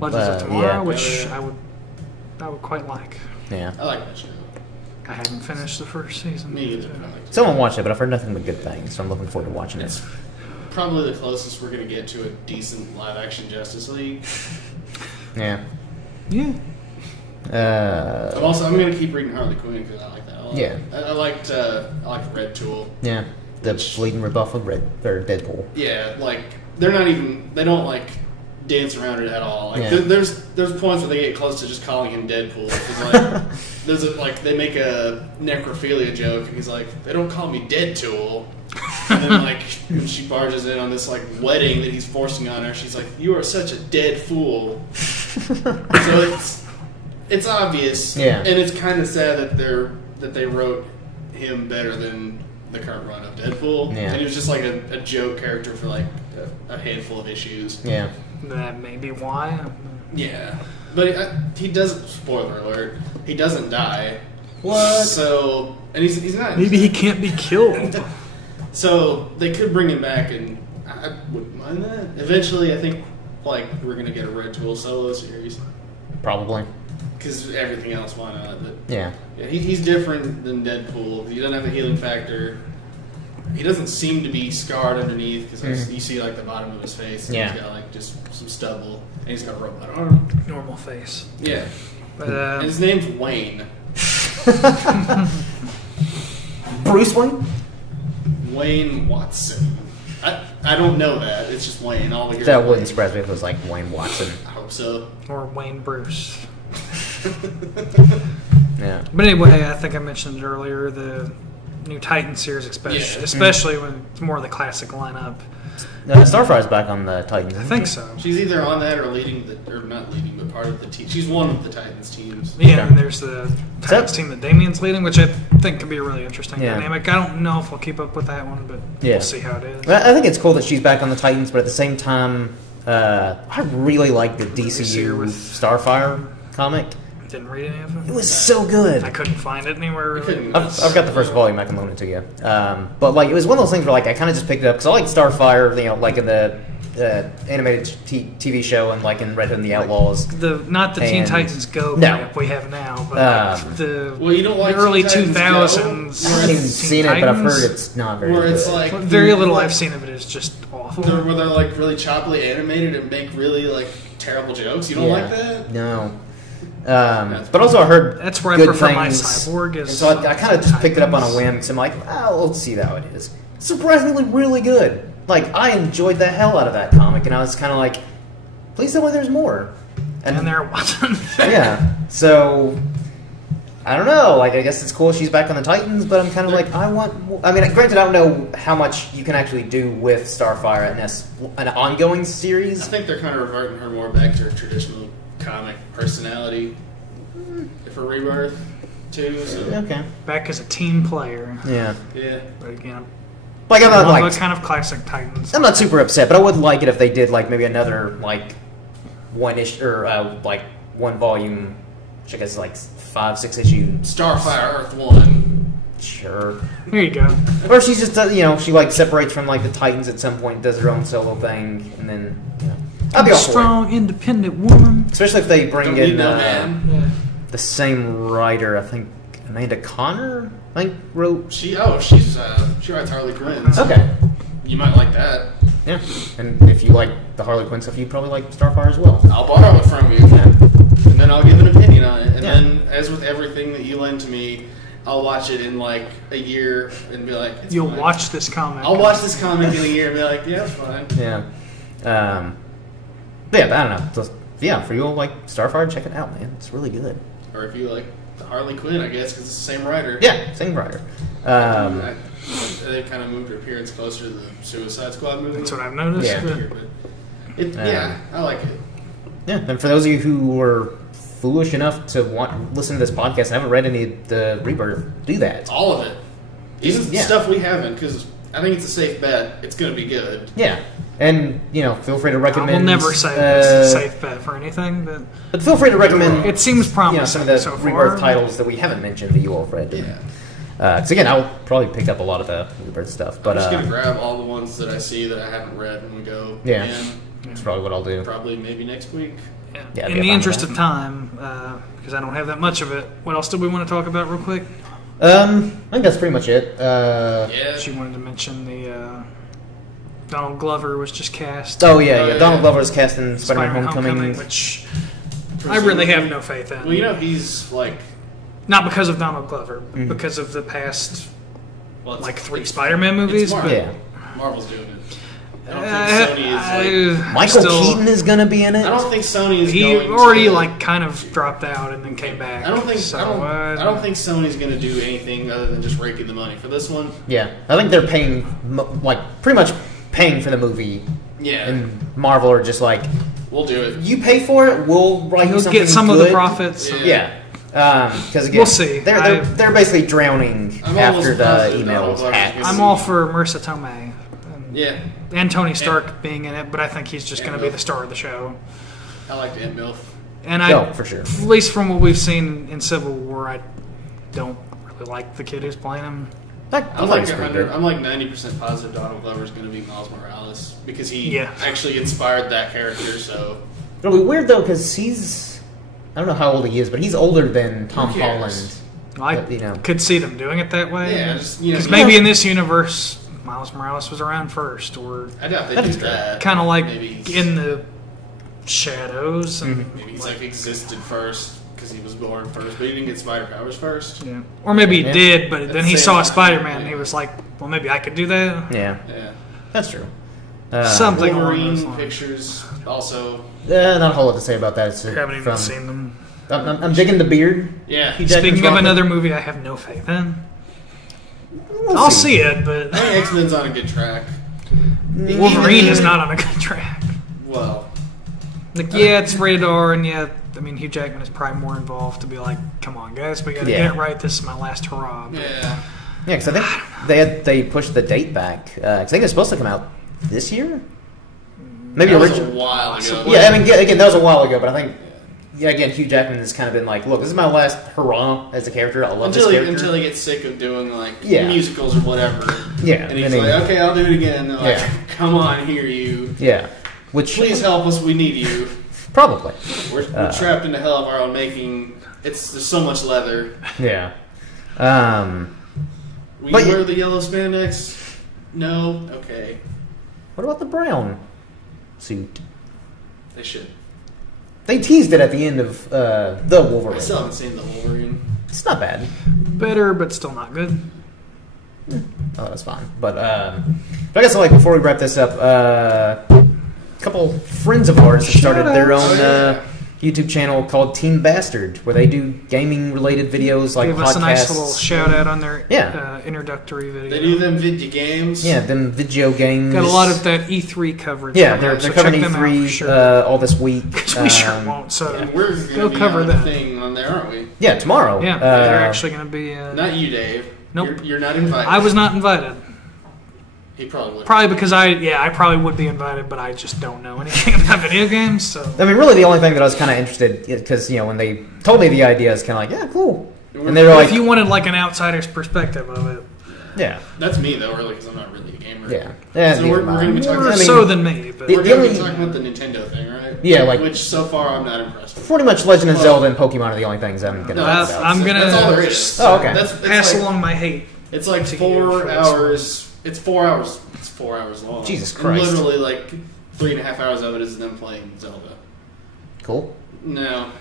Legends of Tomorrow, which I would quite like. Yeah. I like that show. I haven't finished the first season. Me either. Someone watched it, but I've heard nothing but good things, so I'm looking forward to watching it. Probably the closest we're going to get to a decent live-action Justice League. Yeah. Yeah. I'm going to keep reading Harley Quinn because I like that a lot. Yeah. I liked Red Tool. Yeah. The bleeding rebuff of Deadpool. Yeah, like they don't like dance around it at all. Like there's points where they get close to just calling him Deadpool. Like they make a necrophilia joke, and he's like, they don't call me Dead Tool. And then like when she barges in on this like wedding that he's forcing on her, she's like, "You are such a dead fool." So it's obvious, and it's kind of sad that they wrote him better than the current run of Deadpool, and he was just like a joke character for like a handful of issues. Yeah. That may be why. Yeah, but he doesn't. Spoiler alert: he doesn't die. What? So, and he's not. Maybe he can't be killed. So they could bring him back, and I wouldn't mind that. Eventually, I think like we're gonna get a Red Tool solo series. Probably. Because everything else, why not? But yeah, he's different than Deadpool. He doesn't have a healing factor. He doesn't seem to be scarred underneath because you see like the bottom of his face. And he's got like just some stubble, and he's got a robot arm. Normal face. Yeah, and his name's Wayne. Bruce Wayne. Wayne Watson. I don't know that. It's just Wayne. All the that wouldn't surprise me if it was like Wayne Watson. I hope so. Or Wayne Bruce. Yeah. But anyway, I think I mentioned it earlier, the new Titan series, especially when it's more of the classic lineup. Starfire's back on the Titans. I think so. She's either on that or not leading, but part of the team. She's one of the Titans teams. Yeah, and there's the Titans team that Damien's leading, which I think could be a really interesting dynamic. I don't know if we'll keep up with that one, but we'll see how it is. I think it's cool that she's back on the Titans, but at the same time, I really like the DCU with Starfire comic. Didn't read any of It it. was so good. I couldn't find it anywhere. Really. I've got the first volume. I can loan it to you. But like, it was one of those things where like I kind of just picked it up because I like Starfire. You know, like in the animated TV show and like in Red Hood and the Outlaws. Not the Teen Titans Go crap we have now, but like the you don't like early Teen Titans Go? 2000s. I haven't even seen it, but I've heard it's not very Where good. it's like very little I've seen of it is just awful. Where they're like really choppily animated and make really like terrible jokes. You don't like that? No. But also I heard that's where I good prefer my things, Cyborg. And so I kind of just picked it up on a whim because I'm like, let's see how it is. Surprisingly, really good. Like I enjoyed the hell out of that comic, and I was kind of like, please tell me there's more. And there wasn't. Yeah. So I don't know. Like I guess it's cool she's back on the Titans, but I'm kind of like I want more. I mean, granted, I don't know how much you can actually do with Starfire in an ongoing series. I think they're kind of reverting her more back to her traditional comic personality for Rebirth too. So. Okay. Back as a team player. Yeah. Yeah. But again, like I'm not like kind of classic Titans. I'm not super upset, but I would like it if they did like maybe another like one issue or like one volume, which I guess is like 5-6 issue Starfire Earth 1. Sure. Here you go. Or she's just she like separates from like the Titans at some point, does her own solo thing, and then I'll be all for it. Strong, independent woman. Especially if they bring in the same writer. I think Amanda Connor wrote. She writes Harley Quinn. So Okay. You might like that. Yeah. And if you like the Harley Quinn stuff, you'd probably like Starfire as well. I'll borrow it from you. Yeah. And then I'll give an opinion on it. And then, as with everything that you lend to me, I'll watch it in like a year and be like, it's You'll fine. watch this comic. I'll watch this comic in a year and be like, yeah, it's fine. Yeah. But I don't know. So, yeah, for you all like Starfire, check it out, man. It's really good. Or if you like the Harley Quinn, I guess, because it's the same writer. Yeah, same writer. They kind of moved her appearance closer to the Suicide Squad movie. That's what I've noticed. Yeah. I like it. Yeah, and for those of you who were foolish enough to listen to this podcast and haven't read any of the Rebirth, do that. All of it. Even stuff we haven't, because I think it's a safe bet. It's going to be good. Yeah. And, feel free to recommend... I will never say it's a safe bet for anything, but feel free to recommend... It seems promising some of the so Rebirth far. titles that we haven't mentioned that you all have read. Yeah. Because, again, I'll probably pick up a lot of the Rebirth stuff. But I'm just going to grab all the ones that I see that I haven't read when we go. Yeah. And that's probably what I'll do. probably maybe next week. Yeah, in the interest of time, because I don't have that much of it, what else do we want to talk about real quick? I think that's pretty much it. She wanted to mention the Donald Glover was just cast. Oh, yeah. Donald Glover is cast in Spider-Man Homecoming. Which I really have no faith in. Well, he's like... Not because of Donald Glover, but because of the past, 3 Spider-Man movies. But Marvel's doing it. I don't think Sony is Michael Keaton is going to be in it? I don't think Sony is He going already to... kind of dropped out and then came back. I don't think Sony's going to do anything other than just raking the money for this one. Yeah. I think they're paying, pretty much paying for the movie. Yeah. And Marvel are just like... We'll do it. You pay for it, we'll write you something get some good. of the profits. Yeah. Because again, we'll see. They're basically drowning after the emails. I'm all for Marissa Tomei. Yeah. And Tony Stark being in it, but I think he's just going to be the star of the show. I like Aunt MILF. And for sure. At least from what we've seen in Civil War, I don't really like the kid who's playing him. I'm like 90% positive Donald Glover's going to be Miles Morales because he actually inspired that character. So it'll be weird though because I don't know how old he is, but he's older than Tom Holland. I could see them doing it that way. Yeah, because maybe in this universe, Miles Morales was around first, or I doubt they do that. Kind of like in the shadows, and maybe he's existed first because he was born first, but he didn't get spider powers first. Yeah, or maybe he did, but then he saw Spider-Man, and he was like, "Well, maybe I could do that." Yeah, that's true. Something Wolverine pictures also. Not a whole lot to say about that. I haven't even seen them. I'm digging the beard. Yeah. Speaking of another movie, I have no faith in. I'll see it, but I think X-Men's on a good track. Wolverine is not on a good track. Well, it's rated R, and Hugh Jackman is probably more involved to be like, "Come on, guys, we got to get it right. This is my last hurrah." But yeah, because I think they pushed the date back. I think it was supposed to come out this year. Maybe originally a while ago. Yeah, again, that was a while ago, but I think again, Hugh Jackman has kind of been like, look, this is my last hurrah as a character. I love this character. Until he gets sick of doing musicals or whatever. Yeah. And he's like, okay, I'll do it again. And they're like, come on, here you. Yeah. Please help us, we need you. Probably. We're trapped in the hell of our own making. There's so much leather. Yeah. Will you wear the yellow spandex? No? Okay. What about the brown suit? They should. They teased it at the end of the Wolverine. I still haven't seen the Wolverine. It's not bad. Better, but still not good. Oh, that's fine. But I guess before we wrap this up, a couple friends of ours have started their own YouTube channel called Team Bastard, where they do gaming-related videos like Give podcasts. us a nice little shout-out on their introductory video. They do them video games. Yeah, them video games. Got a lot of that E3 coverage. Yeah, they're covering E3 all this week. We sure won't, so we're going to cover that thing on there, aren't we? Yeah, tomorrow. Yeah, they're actually going to be... not you, Dave. Nope. You're not invited. I was not invited. He probably would. Probably because I probably would be invited, but I just don't know anything about video games. So I mean, really, the only thing that I was kind of interested, because when they told me the idea, it's kind of like, yeah, cool. And they were like, if you wanted an outsider's perspective of it, yeah, that's me though, really, because I'm not really a gamer. Yeah. So we're going to be talking. More so than me, but we're going to be talking about the Nintendo thing, right? Yeah, which so far I'm not impressed with. Pretty much Legend of Zelda and Pokemon are the only things I'm going to talk about. I'm going to. That's all there is. Oh, okay. Pass along my hate. It's like 4 hours. It's 4 hours. It's 4 hours long. Jesus Christ. And literally 3.5 hours of it is them playing Zelda. Cool. No.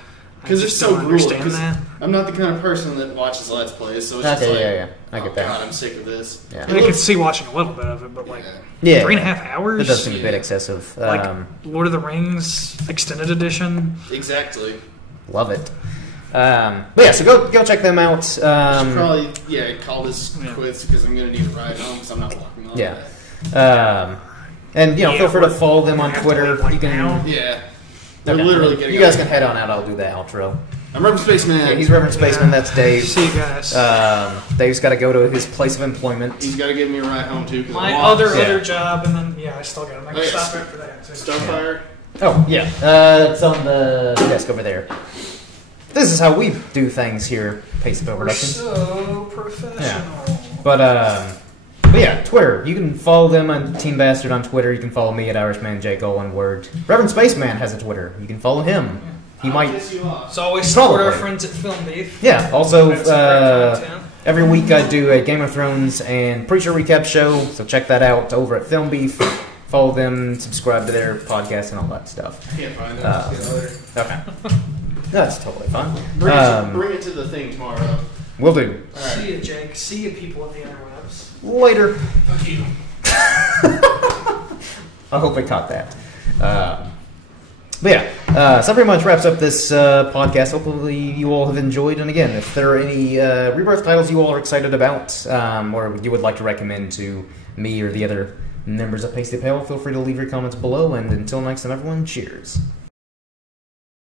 Because it's so grueling. That. I'm not the kind of person that watches Let's Plays, so it's just I get that. God, I'm sick of this. Yeah. I could see watching a little bit of it, but 3.5 hours? That does seem a bit excessive. Lord of the Rings Extended Edition. Exactly. Love it. But yeah, so go check them out. Should probably call this quits because I'm gonna need a ride home because I'm not walking all day. And feel free to follow them on Twitter. You can. Yeah. They're literally getting. You guys can head on out. I'll do the outro. I'm Reverend Spaceman. Yeah, he's Reverend Spaceman. That's Dave. See you guys. Dave's got to go to his place of employment. He's got to give me a ride home too. My other job, and then I still got to make a stop after that. Starfire. Oh yeah, it's on the desk over there. This is how we do things here, Pace Bill Productions. We're so professional. Yeah. But yeah, Twitter. You can follow them on Team Bastard on Twitter. You can follow me at IrishmanJake, all one word. Reverend Spaceman has a Twitter. You can follow him. He might. It's always support our friends at Film Beef. Yeah. Also, every week I do a Game of Thrones and Preacher recap show. So check that out over at Film Beef. Follow them, subscribe to their podcast, and all that stuff. Can't find them. Okay. That's totally fine. Bring it to the thing tomorrow. Will do. Right. See you, Jake. See you, people in the interwebs. Later. Fuck you. I hope they caught that. But yeah, so that pretty much wraps up this podcast. Hopefully you all have enjoyed. And again, if there are any Rebirth titles you all are excited about, or you would like to recommend to me or the other members of Pasty Pale, feel free to leave your comments below. And until next time, everyone, cheers.